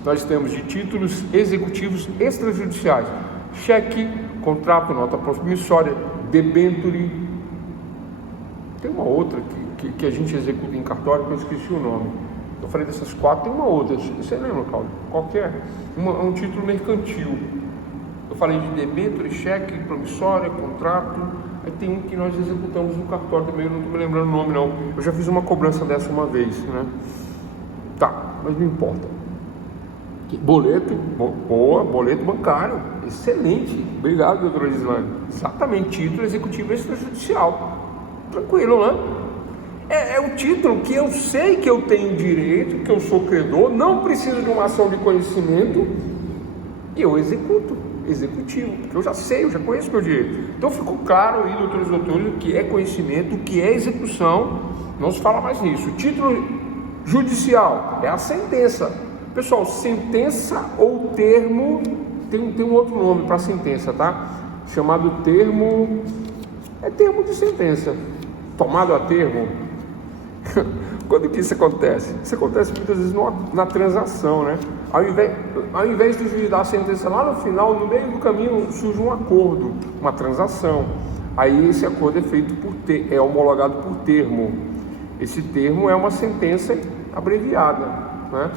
Nós temos de títulos executivos extrajudiciais: cheque, contrato, nota promissória, debênture. Tem uma outra que a gente executa em cartório, que eu esqueci o nome. Eu falei dessas quatro, tem uma outra. Você lembra, Cláudio? Qual que é? Um título mercantil. Eu falei de debênture, cheque, promissória, contrato. Aí tem um que nós executamos no cartório também, eu não estou me lembrando o nome não. Eu já fiz uma cobrança dessa uma vez, né? Tá, mas não importa. Boleto, boa, boleto bancário, excelente. Obrigado, doutora Gislane. Exatamente, título executivo extrajudicial. Tranquilo, né? É o título que eu sei que eu tenho direito, que eu sou credor, não preciso de uma ação de conhecimento e eu executo. Executivo, porque eu já sei, eu já conheço meu direito. Então ficou claro aí, doutores e doutores, o que é conhecimento, o que é execução. Não se fala mais nisso. Título judicial é a sentença. Pessoal, sentença ou termo, tem um outro nome para sentença, tá? Chamado termo, é termo de sentença, tomado a termo. Quando que isso acontece? Isso acontece muitas vezes na transação, né? Ao invés de juiz dar a sentença lá no final, no meio do caminho surge um acordo, uma transação. Aí esse acordo é feito é homologado por termo. Esse termo é uma sentença abreviada, né?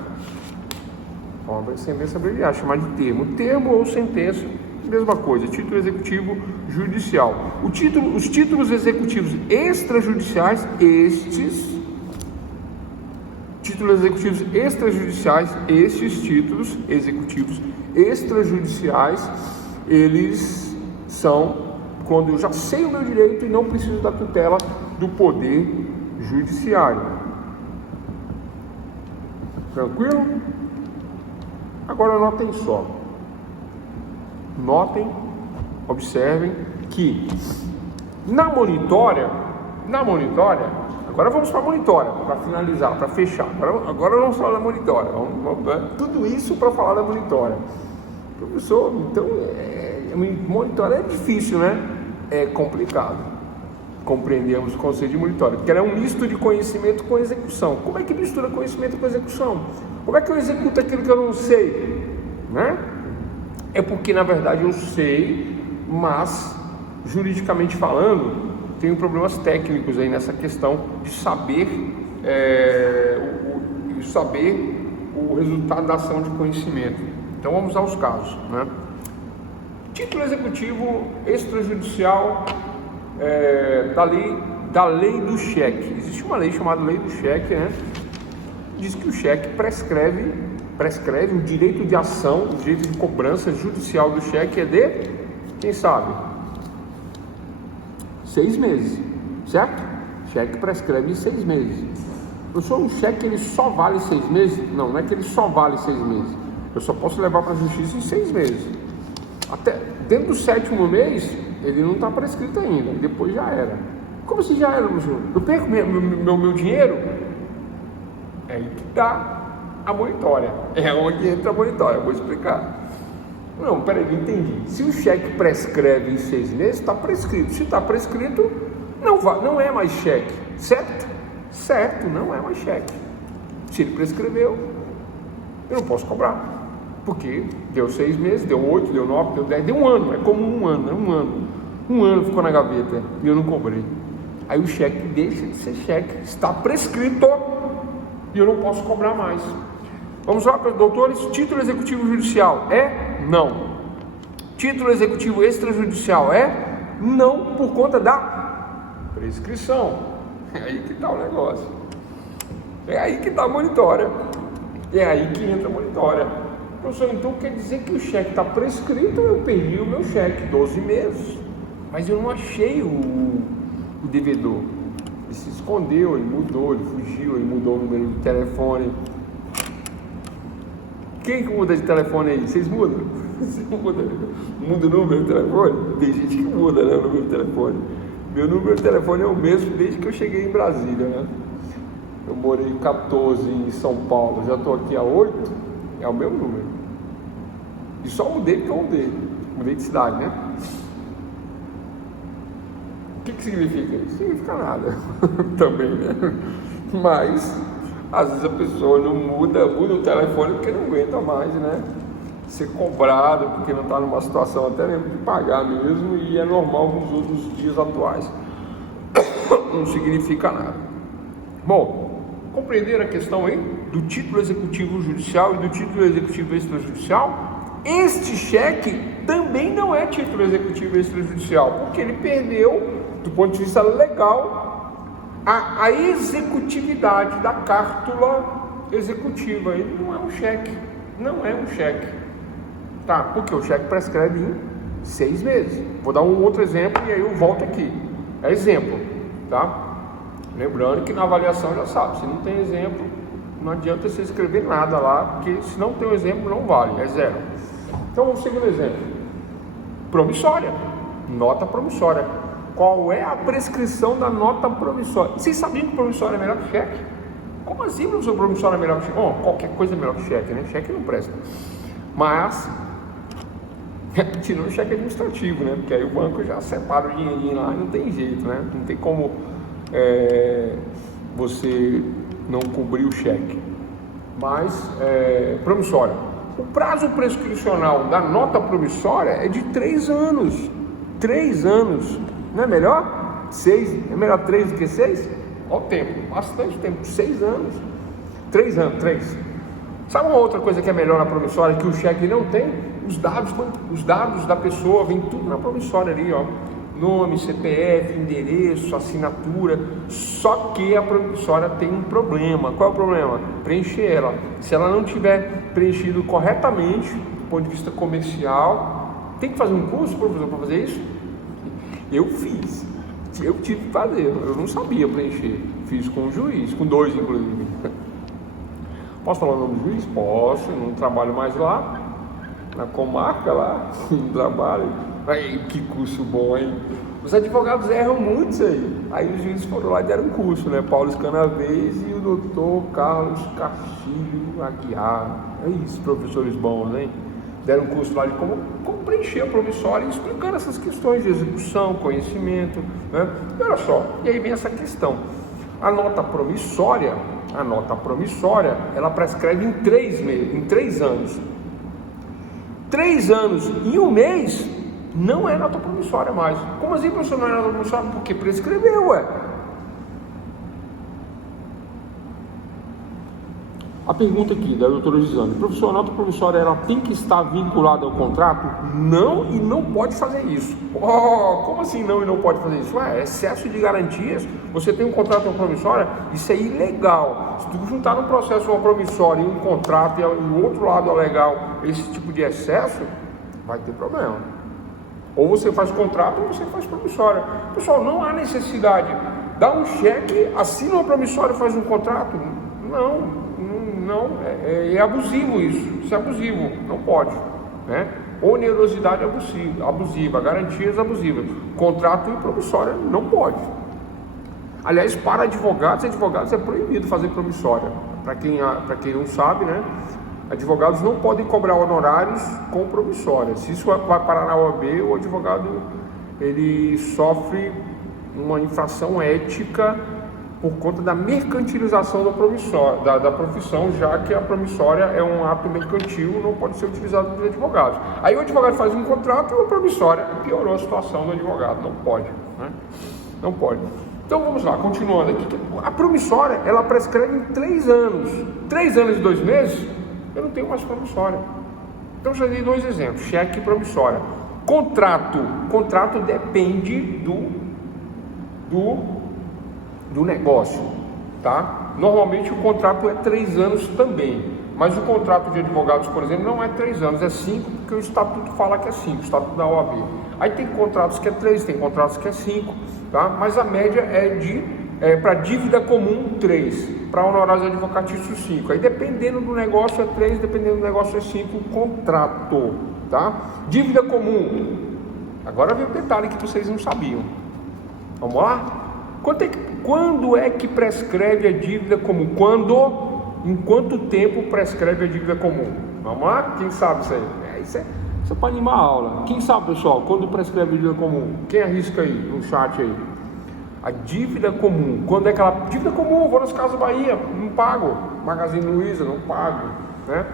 Uma sentença abreviada, chamada de termo. Termo ou sentença, mesma coisa. Título executivo judicial. Os títulos executivos extrajudiciais, títulos executivos extrajudiciais, eles são quando eu já sei o meu direito e não preciso da tutela do poder judiciário. Tranquilo? Agora notem só. Notem, observem que na monitória, agora vamos para a monitória, para finalizar, para fechar. Agora vamos falar da monitória. Tudo isso para falar da monitória. Professor, então, monitória é difícil, né? É complicado. Compreendemos o conceito de monitória, porque ela é um misto de conhecimento com execução. Como é que mistura conhecimento com execução? Como é que eu executo aquilo que eu não sei? Né? É porque, na verdade, eu sei, mas, juridicamente falando, tenho problemas técnicos aí nessa questão de saber o resultado da ação de conhecimento. Então vamos aos casos, né? Título executivo extrajudicial da lei do cheque. Existe uma lei chamada lei do cheque, né? Diz que o cheque prescreve o direito de ação, o direito de cobrança judicial do cheque é de, quem sabe? 6 meses, certo? Cheque prescreve em 6 meses. Professor, um cheque ele só vale 6 meses? Não é que ele só vale 6 meses. Eu só posso levar para a justiça em 6 meses. Até dentro do 7º mês, ele não está prescrito ainda. Depois já era. Como assim já era, professor? Eu perco meu dinheiro? É aí que dá a monitória. É onde entra a monitória. Eu vou explicar. Não, peraí, não entendi. Se o cheque prescreve em 6 meses, está prescrito. Se está prescrito, não é mais cheque. Certo? Certo, não é mais cheque. Se ele prescreveu, eu não posso cobrar. Porque deu 6 meses, deu 8, deu 9, deu 10, deu um ano. É como um ano. Um ano ficou na gaveta e eu não cobrei. Aí o cheque deixa de ser cheque. Está prescrito e eu não posso cobrar mais. Vamos lá, doutores. Título executivo judicial é? Não. Título executivo extrajudicial é? Não, por conta da prescrição. É aí que está o negócio. É aí que está a monitória. É aí que entra a monitória. Professor, então quer dizer que o cheque está prescrito, eu perdi o meu cheque, 12 meses. Mas eu não achei o devedor. Ele se escondeu, ele mudou, ele fugiu, ele mudou o número de telefone. Quem que muda de telefone aí? Vocês mudam? Vocês mudam? Muda o número de telefone? Tem gente que muda, né, o número de telefone. Meu número de telefone é o mesmo desde que eu cheguei em Brasília, né? Eu morei 14 em São Paulo, já estou aqui há 8, é o mesmo número. E só mudei porque eu mudei de cidade, né? O que significa isso? Significa nada também, né? Mas às vezes a pessoa não muda o telefone porque não aguenta mais, né? Ser cobrado porque não está numa situação até mesmo de pagar mesmo, e é normal nos outros dias atuais. Não significa nada. Bom, compreenderam a questão aí do título executivo judicial e do título executivo extrajudicial? Este cheque também não é título executivo extrajudicial, porque ele perdeu, do ponto de vista legal, a executividade da cártula executiva. Ele não é um cheque, não é um cheque, tá? Porque o cheque prescreve em 6 meses. Vou dar um outro exemplo e aí eu volto aqui. É exemplo, tá? Lembrando que na avaliação já sabe, se não tem exemplo, não adianta você escrever nada lá, porque se não tem um exemplo não vale, é zero. Então vamos seguir o exemplo. Promissória, nota promissória. Qual é a prescrição da nota promissória? Vocês sabiam que promissória é melhor que cheque? Como assim, professor, promissória é melhor que cheque? Bom, qualquer coisa é melhor que cheque, né? Cheque não presta. Mas, tirando o cheque administrativo, né? Porque aí o banco já separa o dinheirinho lá e não tem jeito, né? Não tem como você não cobrir o cheque. Mas, promissória. O prazo prescricional da nota promissória é de 3 anos. 3 anos. Não é melhor? 6. É melhor 3 do que 6? Olha o tempo. Bastante tempo. 6 anos. 3 anos. 3. Sabe uma outra coisa que é melhor na promissória que o cheque não tem? Os dados da pessoa, vem tudo na promissória ali, ó. Nome, CPF, endereço, assinatura. Só que a promissória tem um problema. Qual é o problema? Preencher ela. Se ela não tiver preenchido corretamente, do ponto de vista comercial, tem que fazer um curso, professor, para fazer isso? Eu fiz. Eu tive que fazer. Eu não sabia preencher. Fiz com o juiz, com 2 inclusive. Posso falar o nome do juiz? Posso. Não trabalho mais lá. Na comarca lá. Não trabalho. Aí, que curso bom, hein? Os advogados erram muito isso aí. Aí os juízes foram lá e deram um curso, né? Paulo Escanavez e o doutor Carlos Castilho Aguiar. É isso, professores bons, hein? Deram um curso lá de como preencher a promissória, explicando essas questões de execução, conhecimento, né? E olha só, e aí vem essa questão. A nota promissória, ela prescreve em 3 meses, em 3 anos. 3 anos e 1 mês não é nota promissória mais. Como assim, professor, não é nota promissória? Porque prescreveu, ué. A pergunta aqui da doutora Gisane: professor, a nota promissória ela tem que estar vinculada ao contrato? Não, e não pode fazer isso. Como assim não e não pode fazer isso? Excesso de garantias. Você tem um contrato com uma promissória, isso é ilegal. Se tu juntar no processo uma promissória e um contrato e o outro lado é legal, esse tipo de excesso, vai ter problema. Ou você faz contrato ou você faz promissória. Pessoal, não há necessidade. Dá um cheque, assina uma promissória e faz um contrato. Não, é abusivo isso. Isso é abusivo, não pode, né? Onerosidade abusiva, garantias abusivas. Contrato e promissória não pode. Aliás, para advogados é proibido fazer promissória. Para quem não sabe, né? Advogados não podem cobrar honorários com promissória. Se isso vai parar na OAB, o advogado ele sofre uma infração ética por conta da mercantilização da promissória, da profissão, já que a promissória é um ato mercantil, não pode ser utilizado pelos advogados. Aí o advogado faz um contrato e uma promissória, piorou a situação do advogado, não pode, né? Não pode. Então vamos lá, continuando aqui. A promissória, ela prescreve em 3 anos. 3 anos e 2 meses, eu não tenho mais promissória. Então já dei 2 exemplos, cheque e promissória. Contrato depende do negócio, tá? Normalmente o contrato é 3 anos também, mas o contrato de advogados, por exemplo, não é 3 anos, é 5, porque o estatuto fala que é 5, o estatuto da OAB. Aí tem contratos que é 3, tem contratos que é 5, tá? Mas a média para dívida comum 3, para honorários advocatícios 5. Aí dependendo do negócio é 3, dependendo do negócio é 5 o contrato, tá? Dívida comum. Agora vem o detalhe que vocês não sabiam. Vamos lá? Quando é que prescreve a dívida comum? Em quanto tempo prescreve a dívida comum? Vamos lá? Quem sabe isso aí? Isso é para animar a aula. Quem sabe, pessoal, quando prescreve a dívida comum? Quem arrisca aí no chat aí? A dívida comum. Quando é aquela dívida comum? Vou nas Casas Bahia, não pago. Magazine Luiza, não pago, né?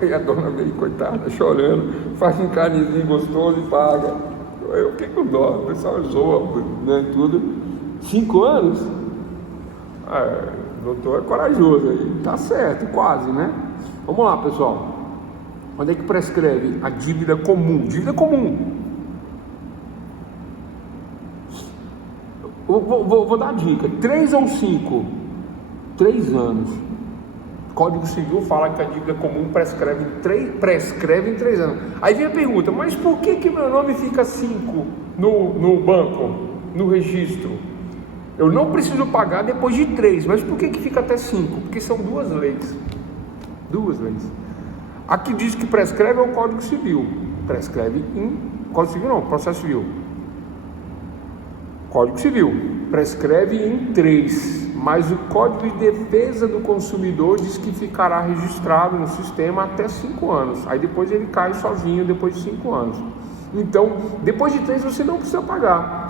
Aí a dona meio coitada, chorando, faz um carnezinho gostoso e paga. Eu fiquei com dó, o pessoal zoa, né, tudo. 5 anos? O doutor é corajoso aí, tá certo, quase, né? Vamos lá, pessoal. Quando é que prescreve a dívida comum? Dívida comum. Vou dar a dica: 3 ou 5? 3 anos. O Código Civil fala que a dívida comum prescreve em 3 anos. Aí vem a pergunta: mas por que meu nome fica 5 no banco, no registro? Eu não preciso pagar depois de 3, mas por que fica até 5? Porque são 2 leis. 2 leis. A que diz que prescreve é o Código Civil. Prescreve em... Código Civil não, Processo Civil. Código Civil. Prescreve em 3. Mas o Código de Defesa do Consumidor diz que ficará registrado no sistema até 5 anos. Aí depois ele cai sozinho depois de 5 anos. Então, depois de 3 você não precisa pagar.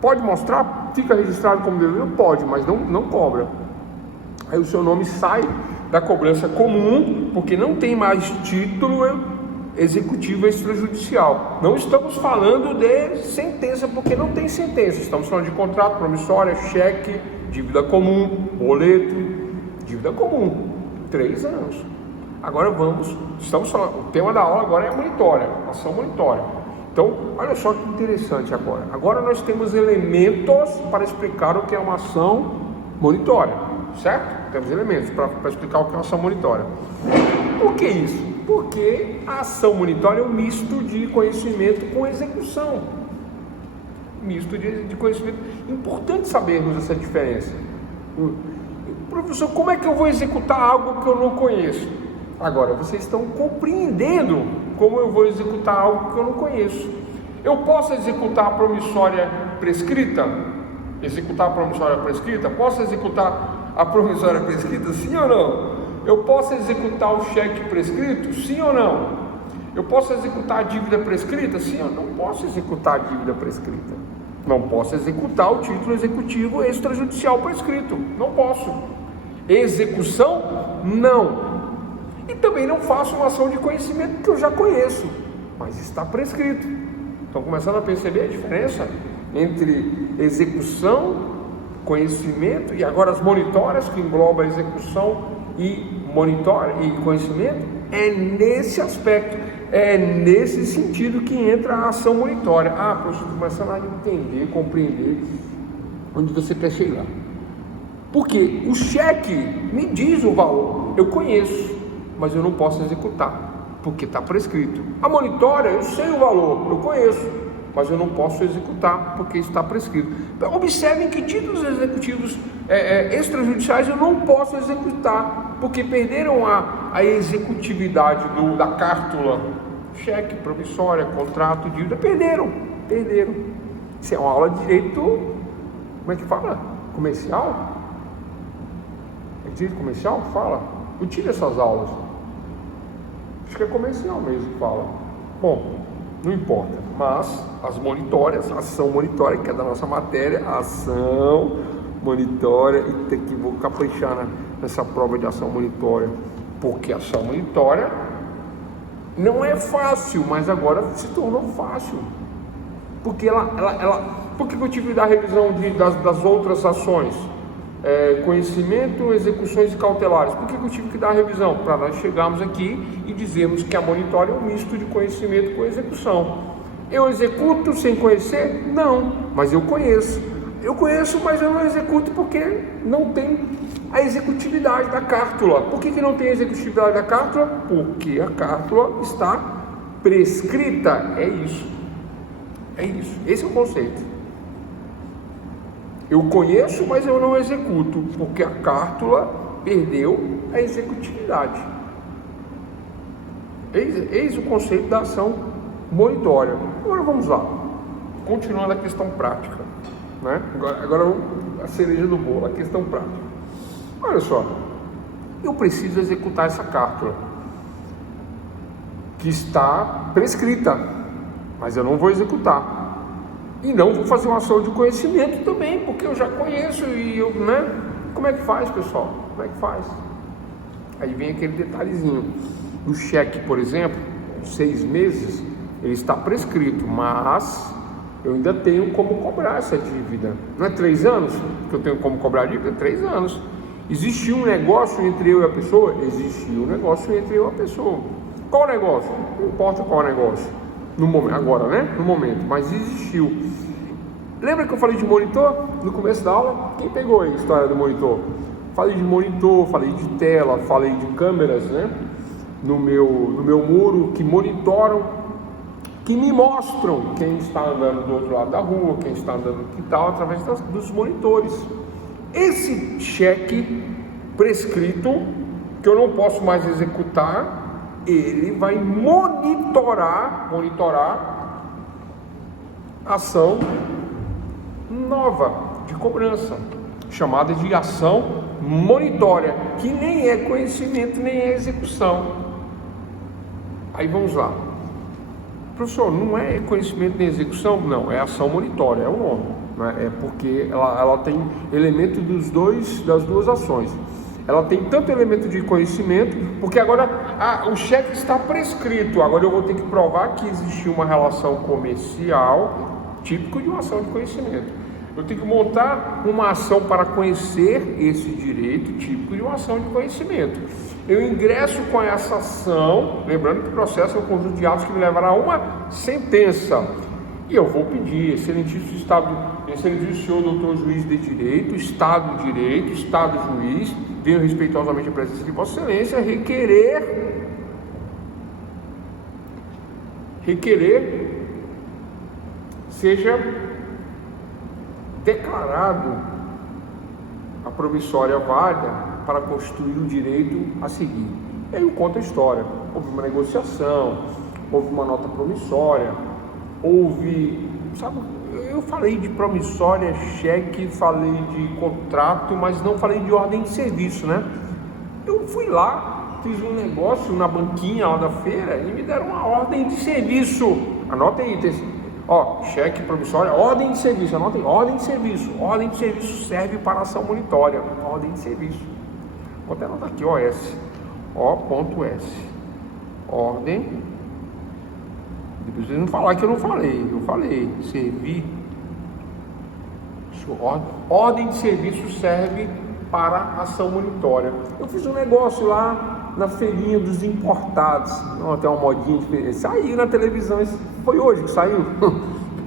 Pode mostrar? Fica registrado como devedor? Pode, mas não cobra. Aí o seu nome sai da cobrança comum, porque não tem mais título executivo extrajudicial. Não estamos falando de sentença, porque não tem sentença. Estamos falando de contrato, promissória, cheque, dívida comum, boleto, dívida comum. 3 anos. Agora o tema da aula agora é a monitória, ação monitória. Então, olha só que interessante agora. Agora nós temos elementos para explicar o que é uma ação monitória, certo? Temos elementos para explicar o que é uma ação monitória. Por que isso? Porque a ação monitória é um misto de conhecimento com execução. Misto de conhecimento. Importante sabermos essa diferença. Professor, como é que eu vou executar algo que eu não conheço? Agora, vocês estão compreendendo como eu vou executar algo que eu não conheço. Eu posso executar a promissória prescrita? Executar a promissória prescrita? Posso executar a promissória prescrita, sim ou não? Eu posso executar o cheque prescrito, sim ou não? Eu posso executar a dívida prescrita, sim ou não? Não posso executar a dívida prescrita. Não posso executar o título executivo extrajudicial prescrito. Não posso. Execução? Não. E também não faço uma ação de conhecimento que eu já conheço, mas está prescrito. Estão começando a perceber a diferença entre execução, conhecimento e agora as monitórias, que engloba a execução e conhecimento? É nesse aspecto, é nesse sentido que entra a ação monitória. Professor, começando a entender, compreender onde você quer chegar. Porque o cheque me diz o valor, eu conheço, mas eu não posso executar, porque está prescrito. A monitória, eu sei o valor, eu conheço, mas eu não posso executar, porque está prescrito. Então, observem que títulos executivos extrajudiciais eu não posso executar, porque perderam a executividade da cártula, cheque, promissória, contrato, dívida, perderam. Isso é uma aula de direito, como é que fala? Comercial? É direito comercial? Fala. Eu tive essas aulas. Acho que é comercial mesmo que fala. Bom, não importa. Mas as monitórias, a ação monitória, que é da nossa matéria, a ação monitória, e tem que vou caprichar nessa prova de ação monitória, porque a ação monitória não é fácil, mas agora se tornou fácil. Porque por que eu tive que dar revisão das outras ações? Conhecimento, execuções e cautelares. Por que eu tive que dar a revisão? Para nós chegarmos aqui e dizermos que a monitória é um misto de conhecimento com execução. Eu executo sem conhecer? Não, mas eu conheço. Eu conheço, mas eu não executo porque não tem a executividade da cártula. Por que não tem a executividade da cártula? Porque a cártula está prescrita. É isso. É isso. Esse é o conceito. Eu conheço, mas eu não executo, porque a cártula perdeu a executividade. Eis o conceito da ação monitória. Agora vamos lá. Continuando a questão prática, né? Agora a cereja do bolo, a questão prática. Olha só, eu preciso executar essa cártula que está prescrita, mas eu não vou executar. E não vou fazer uma ação de conhecimento também, porque eu já conheço e eu, né? Como é que faz, pessoal? Como é que faz? Aí vem aquele detalhezinho. O cheque, por exemplo, 6 meses, ele está prescrito, mas eu ainda tenho como cobrar essa dívida. Não é 3 anos que eu tenho como cobrar a dívida? É 3 anos. Existiu um negócio entre eu e a pessoa? Existiu um negócio entre eu e a pessoa. Qual negócio? Não importa qual negócio. No momento, agora, né? No momento, mas existiu. Lembra que eu falei de monitor no começo da aula? Quem pegou aí a história do monitor? Falei de monitor, falei de tela, falei de câmeras, né? No meu muro que monitoram, que me mostram quem está andando do outro lado da rua, quem está andando no quintal, através dos monitores. Esse cheque prescrito, que eu não posso mais executar, ele vai monitorar a ação nova de cobrança, chamada de ação monitória, que nem é conhecimento, nem é execução. Aí vamos lá. Professor, não é conhecimento nem execução? Não, é ação monitória, é o nome, né? É porque ela tem elemento das duas ações. Ela tem tanto elemento de conhecimento, porque agora o cheque está prescrito, agora eu vou ter que provar que existiu uma relação comercial, típico de uma ação de conhecimento. Eu tenho que montar uma ação para conhecer esse direito, típico de uma ação de conhecimento. Eu ingresso com essa ação, lembrando que o processo é um conjunto de atos que me levará a uma sentença. E eu vou pedir, excelentíssimo senhor doutor juiz de direito, Estado de direito, Estado juiz, venho respeitosamente a presença de Vossa Excelência, requerer seja declarado a promissória válida para constituir o direito a seguir. E aí eu conto a história. Houve uma negociação, houve uma nota promissória, eu falei de promissória, cheque, falei de contrato, mas não falei de ordem de serviço, né? Eu fui lá, fiz um negócio na banquinha lá da feira e me deram uma ordem de serviço. Anota aí, cheque, promissória, ordem de serviço. Anota aí, ordem de serviço. Ordem de serviço serve para ação monitória. Ordem de serviço. Vou até anotar aqui, OS. O.S. Ordem. Depois vocês não falar que eu não falei. Eu falei, servir. Ordem de serviço serve para ação monitória. Eu fiz um negócio lá na feirinha dos importados, até uma modinha diferente. Saiu na televisão, foi hoje que saiu.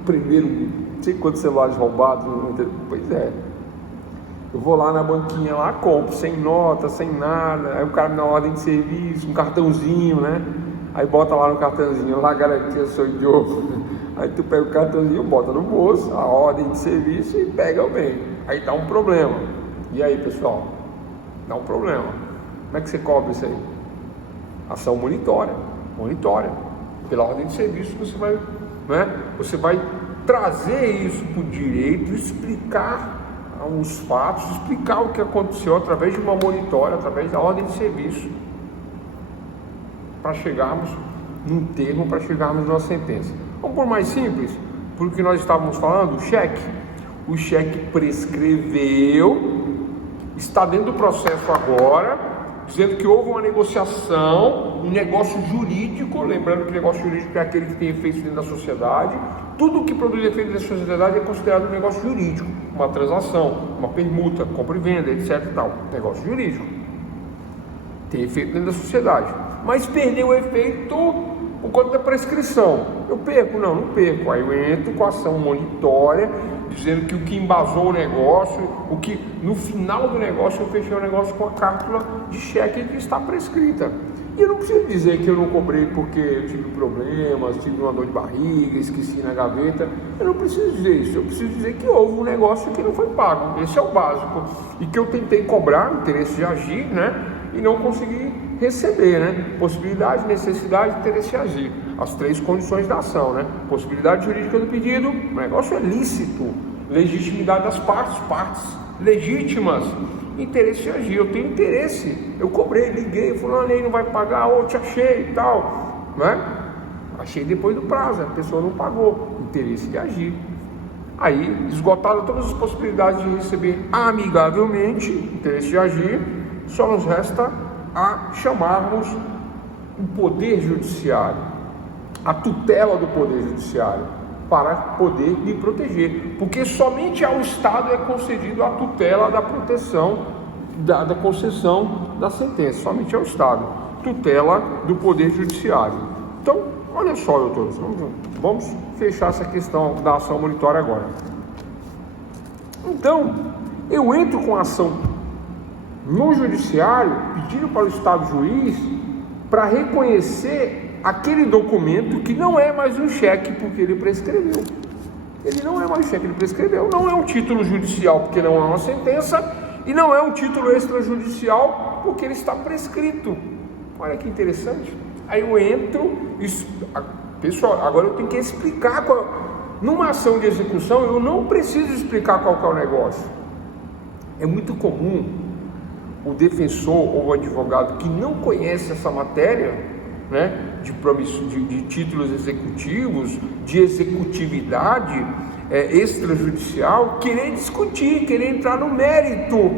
Primeiro, não sei quantos celulares roubados. Pois é. Eu vou lá na banquinha lá, compro, sem nota, sem nada. Aí o cara me dá uma ordem de serviço, um cartãozinho, né? Aí bota lá no cartãozinho, lá garantia sou idiota. Aí tu pega o cartãozinho, bota no bolso, a ordem de serviço e pega o bem. Aí dá um problema. E aí, pessoal? Dá um problema. Como é que você cobra isso aí? Ação monitória. Pela ordem de serviço você vai trazer isso para o direito, explicar os fatos, explicar o que aconteceu através de uma monitória, através da ordem de serviço, para chegarmos num termo, para chegarmos numa sentença. Vamos por mais simples, porque nós estávamos falando, o cheque prescreveu, está dentro do processo agora, dizendo que houve uma negociação, um negócio jurídico, lembrando que negócio jurídico é aquele que tem efeito dentro da sociedade. Tudo que produz efeito dentro da sociedade é considerado um negócio jurídico, uma transação, uma permuta, compra e venda, etc e tal, negócio jurídico. Tem efeito dentro da sociedade, mas perdeu o efeito por conta da prescrição. Eu perco? Não perco. Aí eu entro com a ação monitória, dizendo que o que embasou o negócio, o que no final do negócio eu fechei o negócio com a cláusula de cheque que está prescrita. E eu não preciso dizer que eu não cobrei porque eu tive problemas, tive uma dor de barriga, esqueci na gaveta. Eu não preciso dizer isso. Eu preciso dizer que houve um negócio que não foi pago. Esse é o básico. E que eu tentei cobrar, interesse de agir, né? E não consegui receber, né? Possibilidade, necessidade, interesse de agir. As 3 condições da ação, né? Possibilidade jurídica do pedido, o negócio é lícito. Legitimidade das partes legítimas. Interesse de agir, eu tenho interesse, eu cobrei, liguei, fulano aí não vai pagar, ou te achei e tal, né? Achei depois do prazo, a pessoa não pagou, interesse de agir. Aí, esgotadas todas as possibilidades de receber amigavelmente, interesse de agir, só nos resta a chamarmos o Poder Judiciário, a tutela do Poder Judiciário, para poder me proteger, porque somente ao Estado é concedido a tutela da proteção, da concessão da sentença, somente ao Estado, tutela do Poder Judiciário. Então, olha só, doutores, vamos fechar essa questão da ação monitória agora. Então, eu entro com a ação no Judiciário, pedindo para o Estado juiz para reconhecer aquele documento que não é mais um cheque porque ele prescreveu. Ele não é mais um cheque, ele prescreveu. Não é um título judicial porque não é uma sentença e não é um título extrajudicial porque ele está prescrito. Olha que interessante. Aí eu entro, pessoal, agora eu tenho que explicar numa ação de execução eu não preciso explicar qual que é o negócio. É muito comum o defensor ou o advogado que não conhece essa matéria, né, de títulos executivos, de executividade extrajudicial, querer discutir, querer entrar no mérito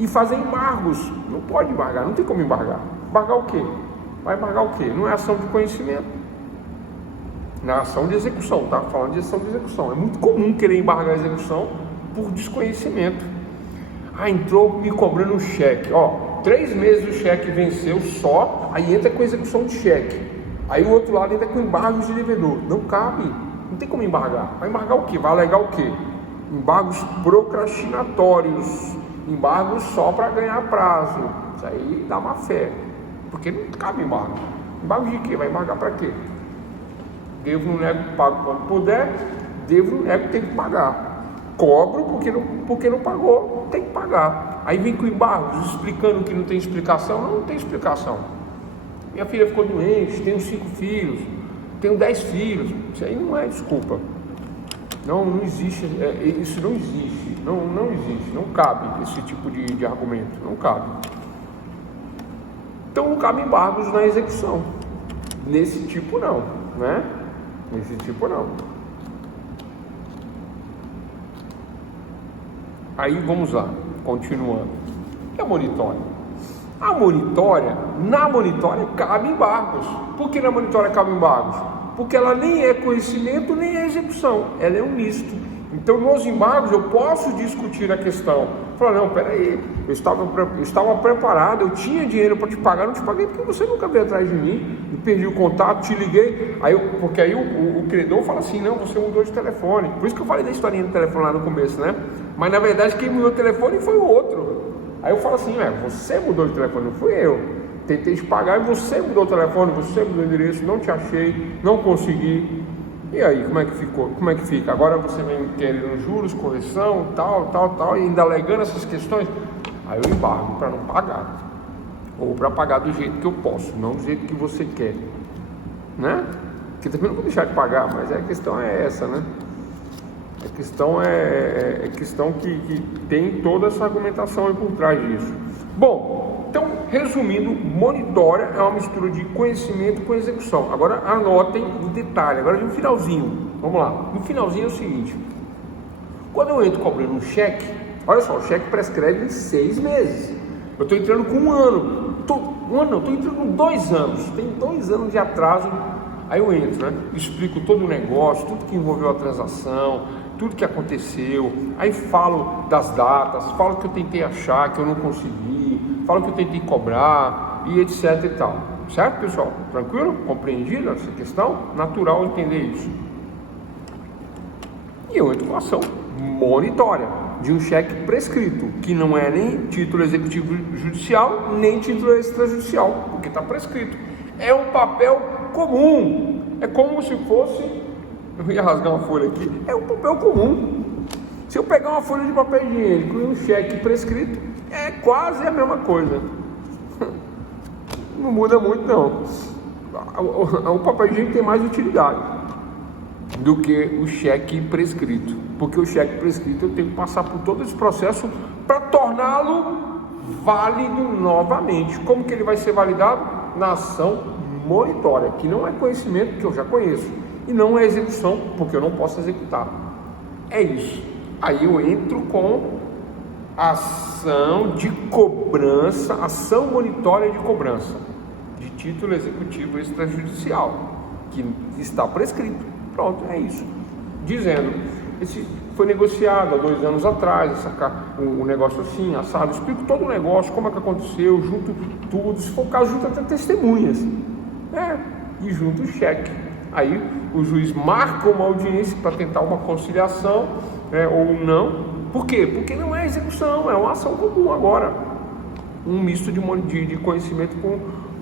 e fazer embargos. Não pode embargar, não tem como embargar. Embargar o quê? Vai embargar o quê? Não é ação de conhecimento, na ação de execução, tá? Falando de ação de execução. É muito comum querer embargar a execução por desconhecimento. Entrou me cobrando um cheque, 3 meses o cheque venceu só, aí entra com execução de cheque. Aí o outro lado entra com embargos de devedor. Não cabe, não tem como embargar. Vai embargar o quê? Vai alegar o quê? Embargos procrastinatórios, embargos só para ganhar prazo. Isso aí dá má fé, porque não cabe embargo. Embargo de quê? Vai embargar para quê? Devo, não nego, pago quando puder. Devo, não nego, tem que pagar. Cobro porque não pagou, tem que pagar. Aí vem com embargos, explicando que não tem explicação. Não tem explicação. Minha filha ficou doente, tenho 5 filhos, tenho 10 filhos. Isso aí não é desculpa. Não existe, isso não existe. Não existe, não cabe esse tipo de argumento, não cabe. Então não cabe embargos na execução. Nesse tipo não, né? Nesse tipo não. Aí vamos lá, continuando. E a monitória? Na monitória cabe embargos. Por que na monitória cabe embargos? Porque ela nem é conhecimento, nem é execução. Ela é um misto. Então, nos embargos, eu posso discutir a questão. Falar, não, peraí, eu estava preparado, eu tinha dinheiro para te pagar, não te paguei porque você nunca veio atrás de mim, eu perdi o contato, te liguei, porque aí o credor fala assim, não, você mudou de telefone. Por isso que eu falei da historinha do telefone lá no começo, né? Mas, na verdade, quem mudou o telefone foi o outro. Aí eu falo assim, você mudou de telefone, não fui eu. Tentei te pagar e você mudou o telefone, você mudou o endereço, não te achei, não consegui. E aí, como é que ficou? Como é que fica? Agora você vem querendo juros, correção, tal, e ainda alegando essas questões. Aí eu embargo para não pagar. Ou para pagar do jeito que eu posso, não do jeito que você quer. Né? Porque também não vou deixar de pagar, mas a questão é essa, né? A questão é questão que tem toda essa argumentação aí por trás disso. Bom, então, resumindo, monitória é uma mistura de conhecimento com execução. Agora anotem o detalhe, agora no finalzinho, vamos lá. No finalzinho é o seguinte, quando eu entro cobrando um cheque, olha só, o cheque prescreve em 6 meses. Eu estou entrando com 1 ano, estou entrando com 2 anos, tem 2 anos de atraso. Aí eu entro, né? Explico todo o negócio, tudo que envolveu a transação, tudo que aconteceu. Aí falo das datas, falo que eu tentei achar, que eu não consegui, falo que eu tentei cobrar e etc e tal. Certo, pessoal? Tranquilo? Compreendido essa questão? Natural entender isso. E eu entro com a ação monitória de um cheque prescrito, que não é nem título executivo judicial, nem título extrajudicial, porque está prescrito. É um papel comum. É como se fosse... Eu ia rasgar uma folha aqui. É um papel comum. Se eu pegar uma folha de papel higiênico e um cheque prescrito, é quase a mesma coisa. Não muda muito, não. O papel higiênico tem mais utilidade do que o cheque prescrito, porque o cheque prescrito eu tenho que passar por todo esse processo para torná-lo válido novamente. Como que ele vai ser validado? Na ação monitória, que não é conhecimento, que eu já conheço, e não é execução, porque eu não posso executar. É isso. Aí eu entro com ação de cobrança, ação monitória de cobrança de título executivo extrajudicial, que está prescrito. Pronto, é isso. Dizendo, esse foi negociado há 2 anos atrás, o negócio assim, assado, explico todo o negócio, como é que aconteceu, junto tudo, se for o caso, junto até testemunhas, e junto o cheque. Aí o juiz marca uma audiência para tentar uma conciliação, ou não. Por quê? Porque não é execução, é uma ação comum agora. Um misto de conhecimento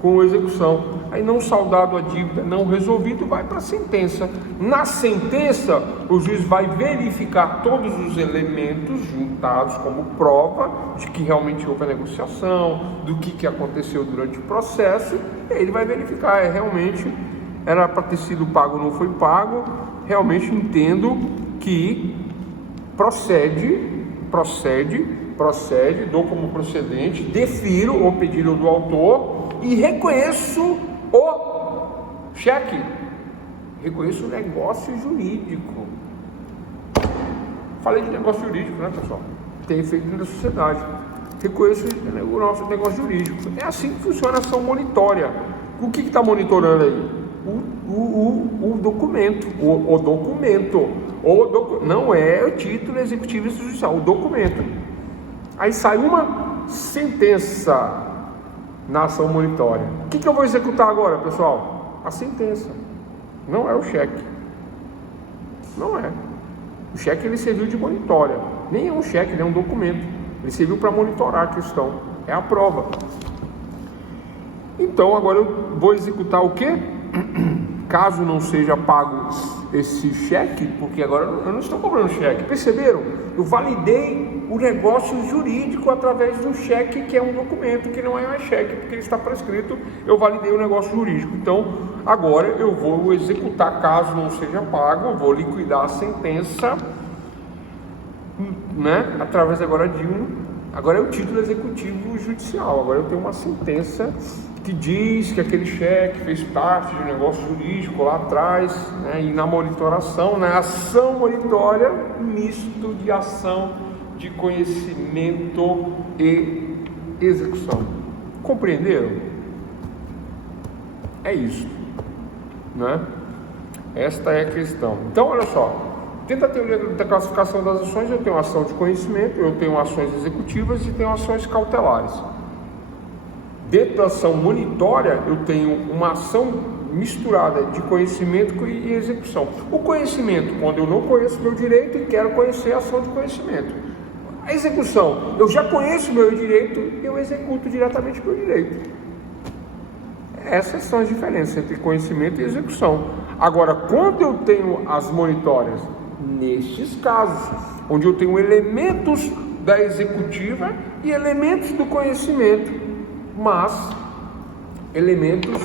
com execução. Aí não saldado a dívida, não resolvido, vai para a sentença. Na sentença, o juiz vai verificar todos os elementos juntados como prova de que realmente houve a negociação, do que aconteceu durante o processo. E ele vai verificar, realmente era para ter sido pago, não foi pago. Realmente entendo que procede, dou como procedente, defiro o pedido do autor e reconheço o cheque, reconheço o negócio jurídico. Falei de negócio jurídico, né, pessoal? Tem efeito na sociedade. Reconheço o nosso negócio jurídico. É assim que funciona a ação monitória. O que está monitorando aí? O documento. O documento. Não é o título executivo judicial, o documento. Aí sai uma sentença na ação monitória. O que eu vou executar agora, pessoal? A sentença. Não é o cheque. Não é. O cheque ele serviu de monitória. Nem é um cheque, nem é um documento. Ele serviu para monitorar a questão. É a prova. Então agora eu vou executar o quê? Caso não seja pago esse cheque, porque agora eu não estou cobrando cheque. Perceberam? Eu validei o negócio jurídico através do cheque, que é um documento, que não é mais cheque, porque ele está prescrito. Eu validei o negócio jurídico. Então agora eu vou executar, caso não seja pago, eu vou liquidar a sentença, né? Através agora agora é o título executivo judicial. Agora eu tenho uma sentença que diz que aquele cheque fez parte de um negócio jurídico lá atrás, né? E na monitoração, na ação monitória, misto de ação de conhecimento e execução. Compreenderam? É isso, né? Esta é a questão. Então, olha só, dentro da teoria da classificação das ações, eu tenho ação de conhecimento, eu tenho ações executivas e tenho ações cautelares. Dentro da ação monitória, eu tenho uma ação misturada de conhecimento e execução. O conhecimento, quando eu não conheço meu direito e quero conhecer a ação de conhecimento. A execução, eu já conheço meu direito e eu executo diretamente meu direito. Essas são as diferenças entre conhecimento e execução. Agora, quando eu tenho as monitórias, nestes casos, onde eu tenho elementos da executiva e elementos do conhecimento, mas elementos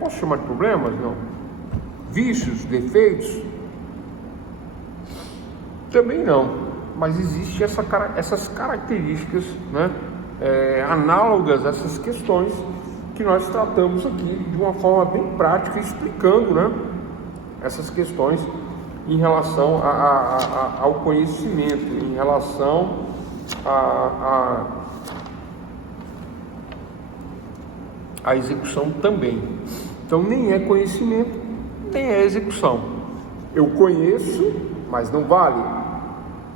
posso chamar de problemas? Não. Vícios, defeitos? Também não. Mas existem essas características, né? Análogas a essas questões que nós tratamos aqui de uma forma bem prática, explicando, né? Essas questões em relação ao conhecimento, em relação a execução também. Então nem é conhecimento, nem é execução. Eu conheço, mas não vale.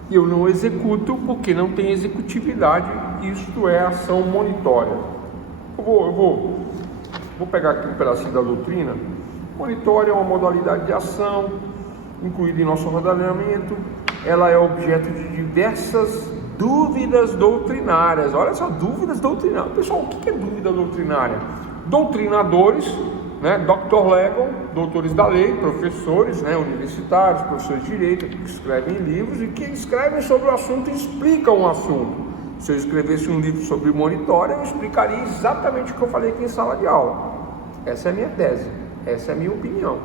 E eu não executo porque não tem executividade isto é ação monitória. Eu vou pegar aqui um pedacinho da doutrina. Monitória é uma modalidade de ação incluída em nosso ordenamento. Ela é objeto de diversas dúvidas doutrinárias. Olha só, dúvidas doutrinárias. Pessoal, o que é dúvida doutrinária? Doutrinadores, né, Dr. Legal, doutores da lei, professores, né, universitários, professores de direito, que escrevem livros e que escrevem sobre o assunto e explicam o assunto. Se eu escrevesse um livro sobre monitória, eu explicaria exatamente o que eu falei aqui em sala de aula. Essa é a minha tese, essa é a minha opinião.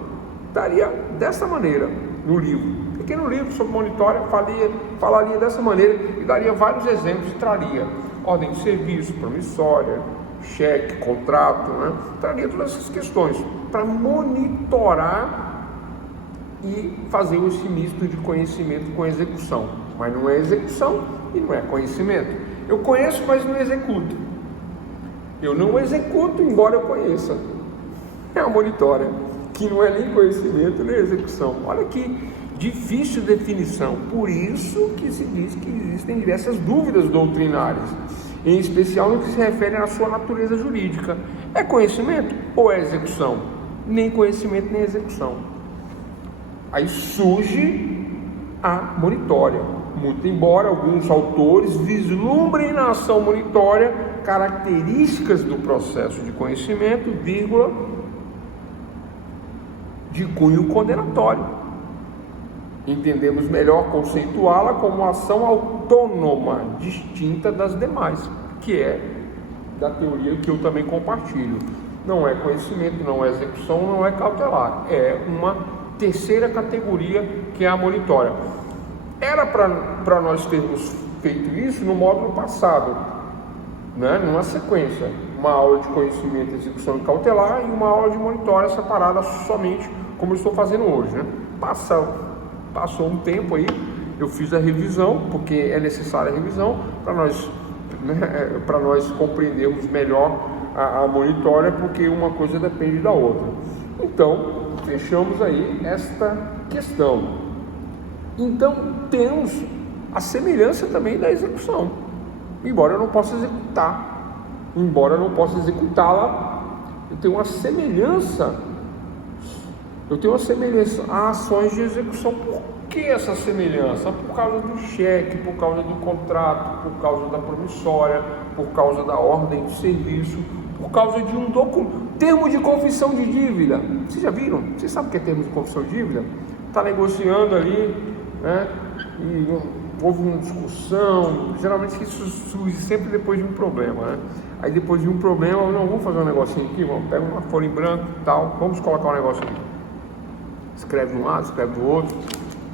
Daria dessa maneira no livro. Pequeno livro sobre monitória, falaria dessa maneira e daria vários exemplos e traria ordem de serviço, promissória, cheque, contrato, né? Traria todas essas questões para monitorar e fazer esse misto de conhecimento com execução. Mas não é execução e não é conhecimento. Eu conheço, mas não executo. Eu não executo, embora eu conheça. É a monitória, que não é nem conhecimento nem execução. Olha que difícil definição. Por isso que se diz que existem diversas dúvidas doutrinárias, em especial no que se refere à sua natureza jurídica. É conhecimento ou é execução? Nem conhecimento nem execução. Aí surge a monitória. Muito embora alguns autores vislumbrem na ação monitória características do processo de conhecimento, vírgula, de cunho condenatório. Entendemos melhor conceituá-la como ação autônoma, distinta das demais, que é da teoria que eu também compartilho. Não é conhecimento, não é execução, não é cautelar. É uma terceira categoria, que é a monitória. Era para nós termos feito isso no módulo passado, né? Numa sequência. Uma aula de conhecimento, execução e cautelar e uma aula de monitória separada somente, como eu estou fazendo hoje, né? Passou um tempo aí, eu fiz a revisão, porque é necessária a revisão para nós compreendermos melhor a monitória, porque uma coisa depende da outra. Então, fechamos aí esta questão. Então, temos a semelhança também da execução, embora eu não possa executá-la, eu tenho uma semelhança a ações de execução. Por que essa semelhança? Por causa do cheque, por causa do contrato, por causa da promissória, por causa da ordem de serviço, por causa de um documento, termo de confissão de dívida. Vocês já viram? Vocês sabem o que é termo de confissão de dívida? Está negociando ali, né? E houve uma discussão. Geralmente isso surge sempre depois de um problema, né? Aí depois de um problema, não, vamos fazer um negocinho aqui, vamos pegar uma folha em branco e tal, vamos colocar um negócio aqui. Escreve de um lado, escreve do outro,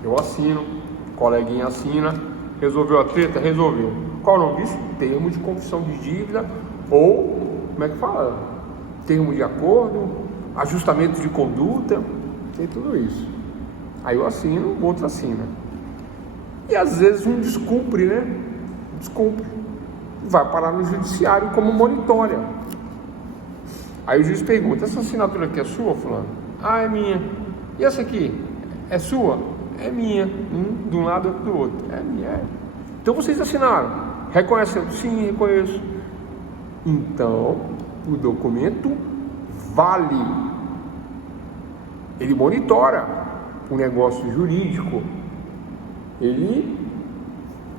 eu assino, o coleguinha assina, resolveu a treta? Resolveu. Qual é o nome disso? Termo de confissão de dívida, ou, como é que fala? Termo de acordo, ajustamento de conduta, tem tudo isso. Aí eu assino, o outro assina. E às vezes um descumpre, né? Descumpre. Vai parar no judiciário como monitória. Aí o juiz pergunta: essa assinatura aqui é sua, fulano? Ah, é minha. E essa aqui? É sua? É minha. De um lado e do outro. É minha. É. Então vocês assinaram. Reconhecem? Sim, reconheço. Então, o documento vale. Ele monitora o negócio jurídico. Ele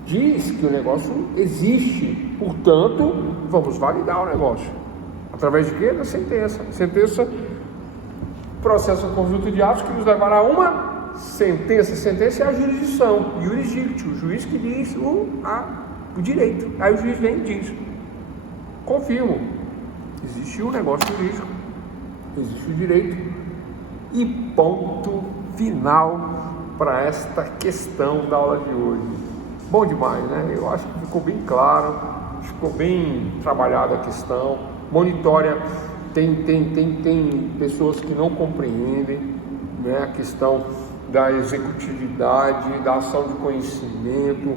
diz que o negócio existe. Portanto, vamos validar o negócio. Através de quê? Da sentença. Sentença, processo conjunto de atos que nos levará a uma sentença. Sentença é a jurisdição. Jurisdictio, o juiz que diz o direito. Aí o juiz vem e diz: confirmo. Existiu o negócio jurídico. Existe o direito. E ponto final para esta questão da aula de hoje. Bom demais, né? Eu acho que ficou bem claro, ficou bem trabalhada a questão. Monitória, tem pessoas que não compreendem, né, a questão da executividade, da ação de conhecimento.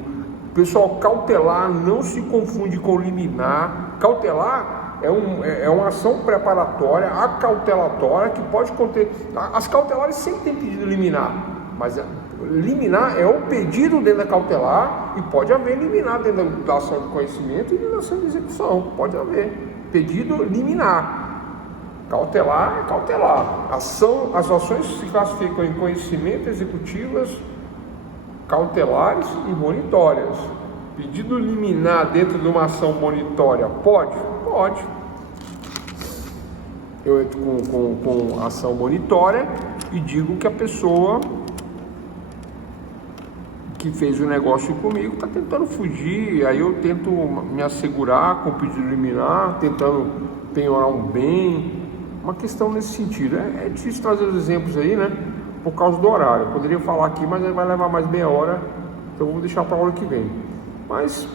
Pessoal, cautelar não se confunde com liminar. Cautelar é uma ação preparatória, acautelatória, que pode conter. As cautelares sempre têm pedido liminar, mas Liminar é o pedido dentro da cautelar e pode haver liminar dentro da ação de conhecimento e dentro da ação de execução. Pode haver pedido liminar. Cautelar é cautelar. As ações se classificam em conhecimento, executivas, cautelares e monitórias. Pedido liminar dentro de uma ação monitória pode? Pode. Eu entro com ação monitória e digo que a pessoa que fez o negócio comigo está tentando fugir, aí eu tento me assegurar com o pedido liminar, tentando penhorar um bem, uma questão nesse sentido. É difícil trazer os exemplos aí, né? Por causa do horário. Eu poderia falar aqui, mas vai levar mais meia hora, então eu vou deixar para a hora que vem. Mas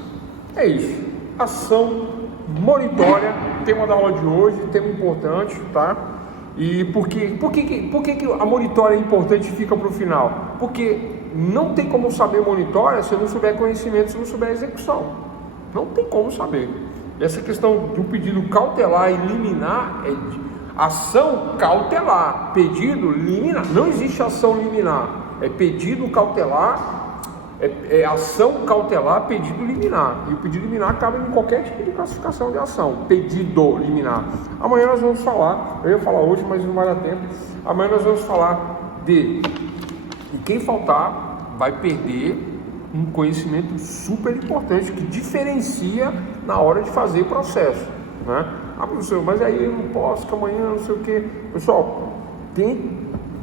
é isso. Ação monitória, tema da aula de hoje, tema importante, tá? E por que a monitória é importante e fica para o final? Porque não tem como saber monitória se eu não souber conhecimento, se eu não souber execução. Não tem como saber. Essa questão do pedido cautelar e liminar é de ação cautelar, pedido liminar. Não existe ação liminar. É pedido cautelar, é ação cautelar, pedido liminar. E o pedido liminar cabe em qualquer tipo de classificação de ação. Pedido liminar. Amanhã nós vamos falar, eu ia falar hoje, mas não vai dar tempo. Amanhã nós vamos falar de... E quem faltar vai perder um conhecimento super importante que diferencia na hora de fazer o processo, né? Ah, professor, mas aí eu não posso, que amanhã não sei o que. Pessoal,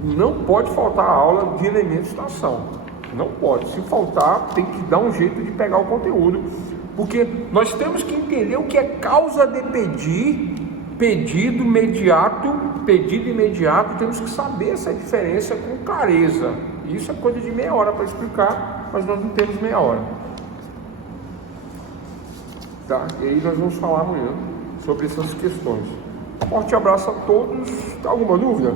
não pode faltar a aula de elementos da ação. Não pode. Se faltar, tem que dar um jeito de pegar o conteúdo, porque nós temos que entender o que é causa de pedido imediato, temos que saber essa diferença com clareza. Isso é coisa de meia hora para explicar, mas nós não temos meia hora. Tá? E aí nós vamos falar amanhã sobre essas questões. Um forte abraço a todos. Alguma dúvida?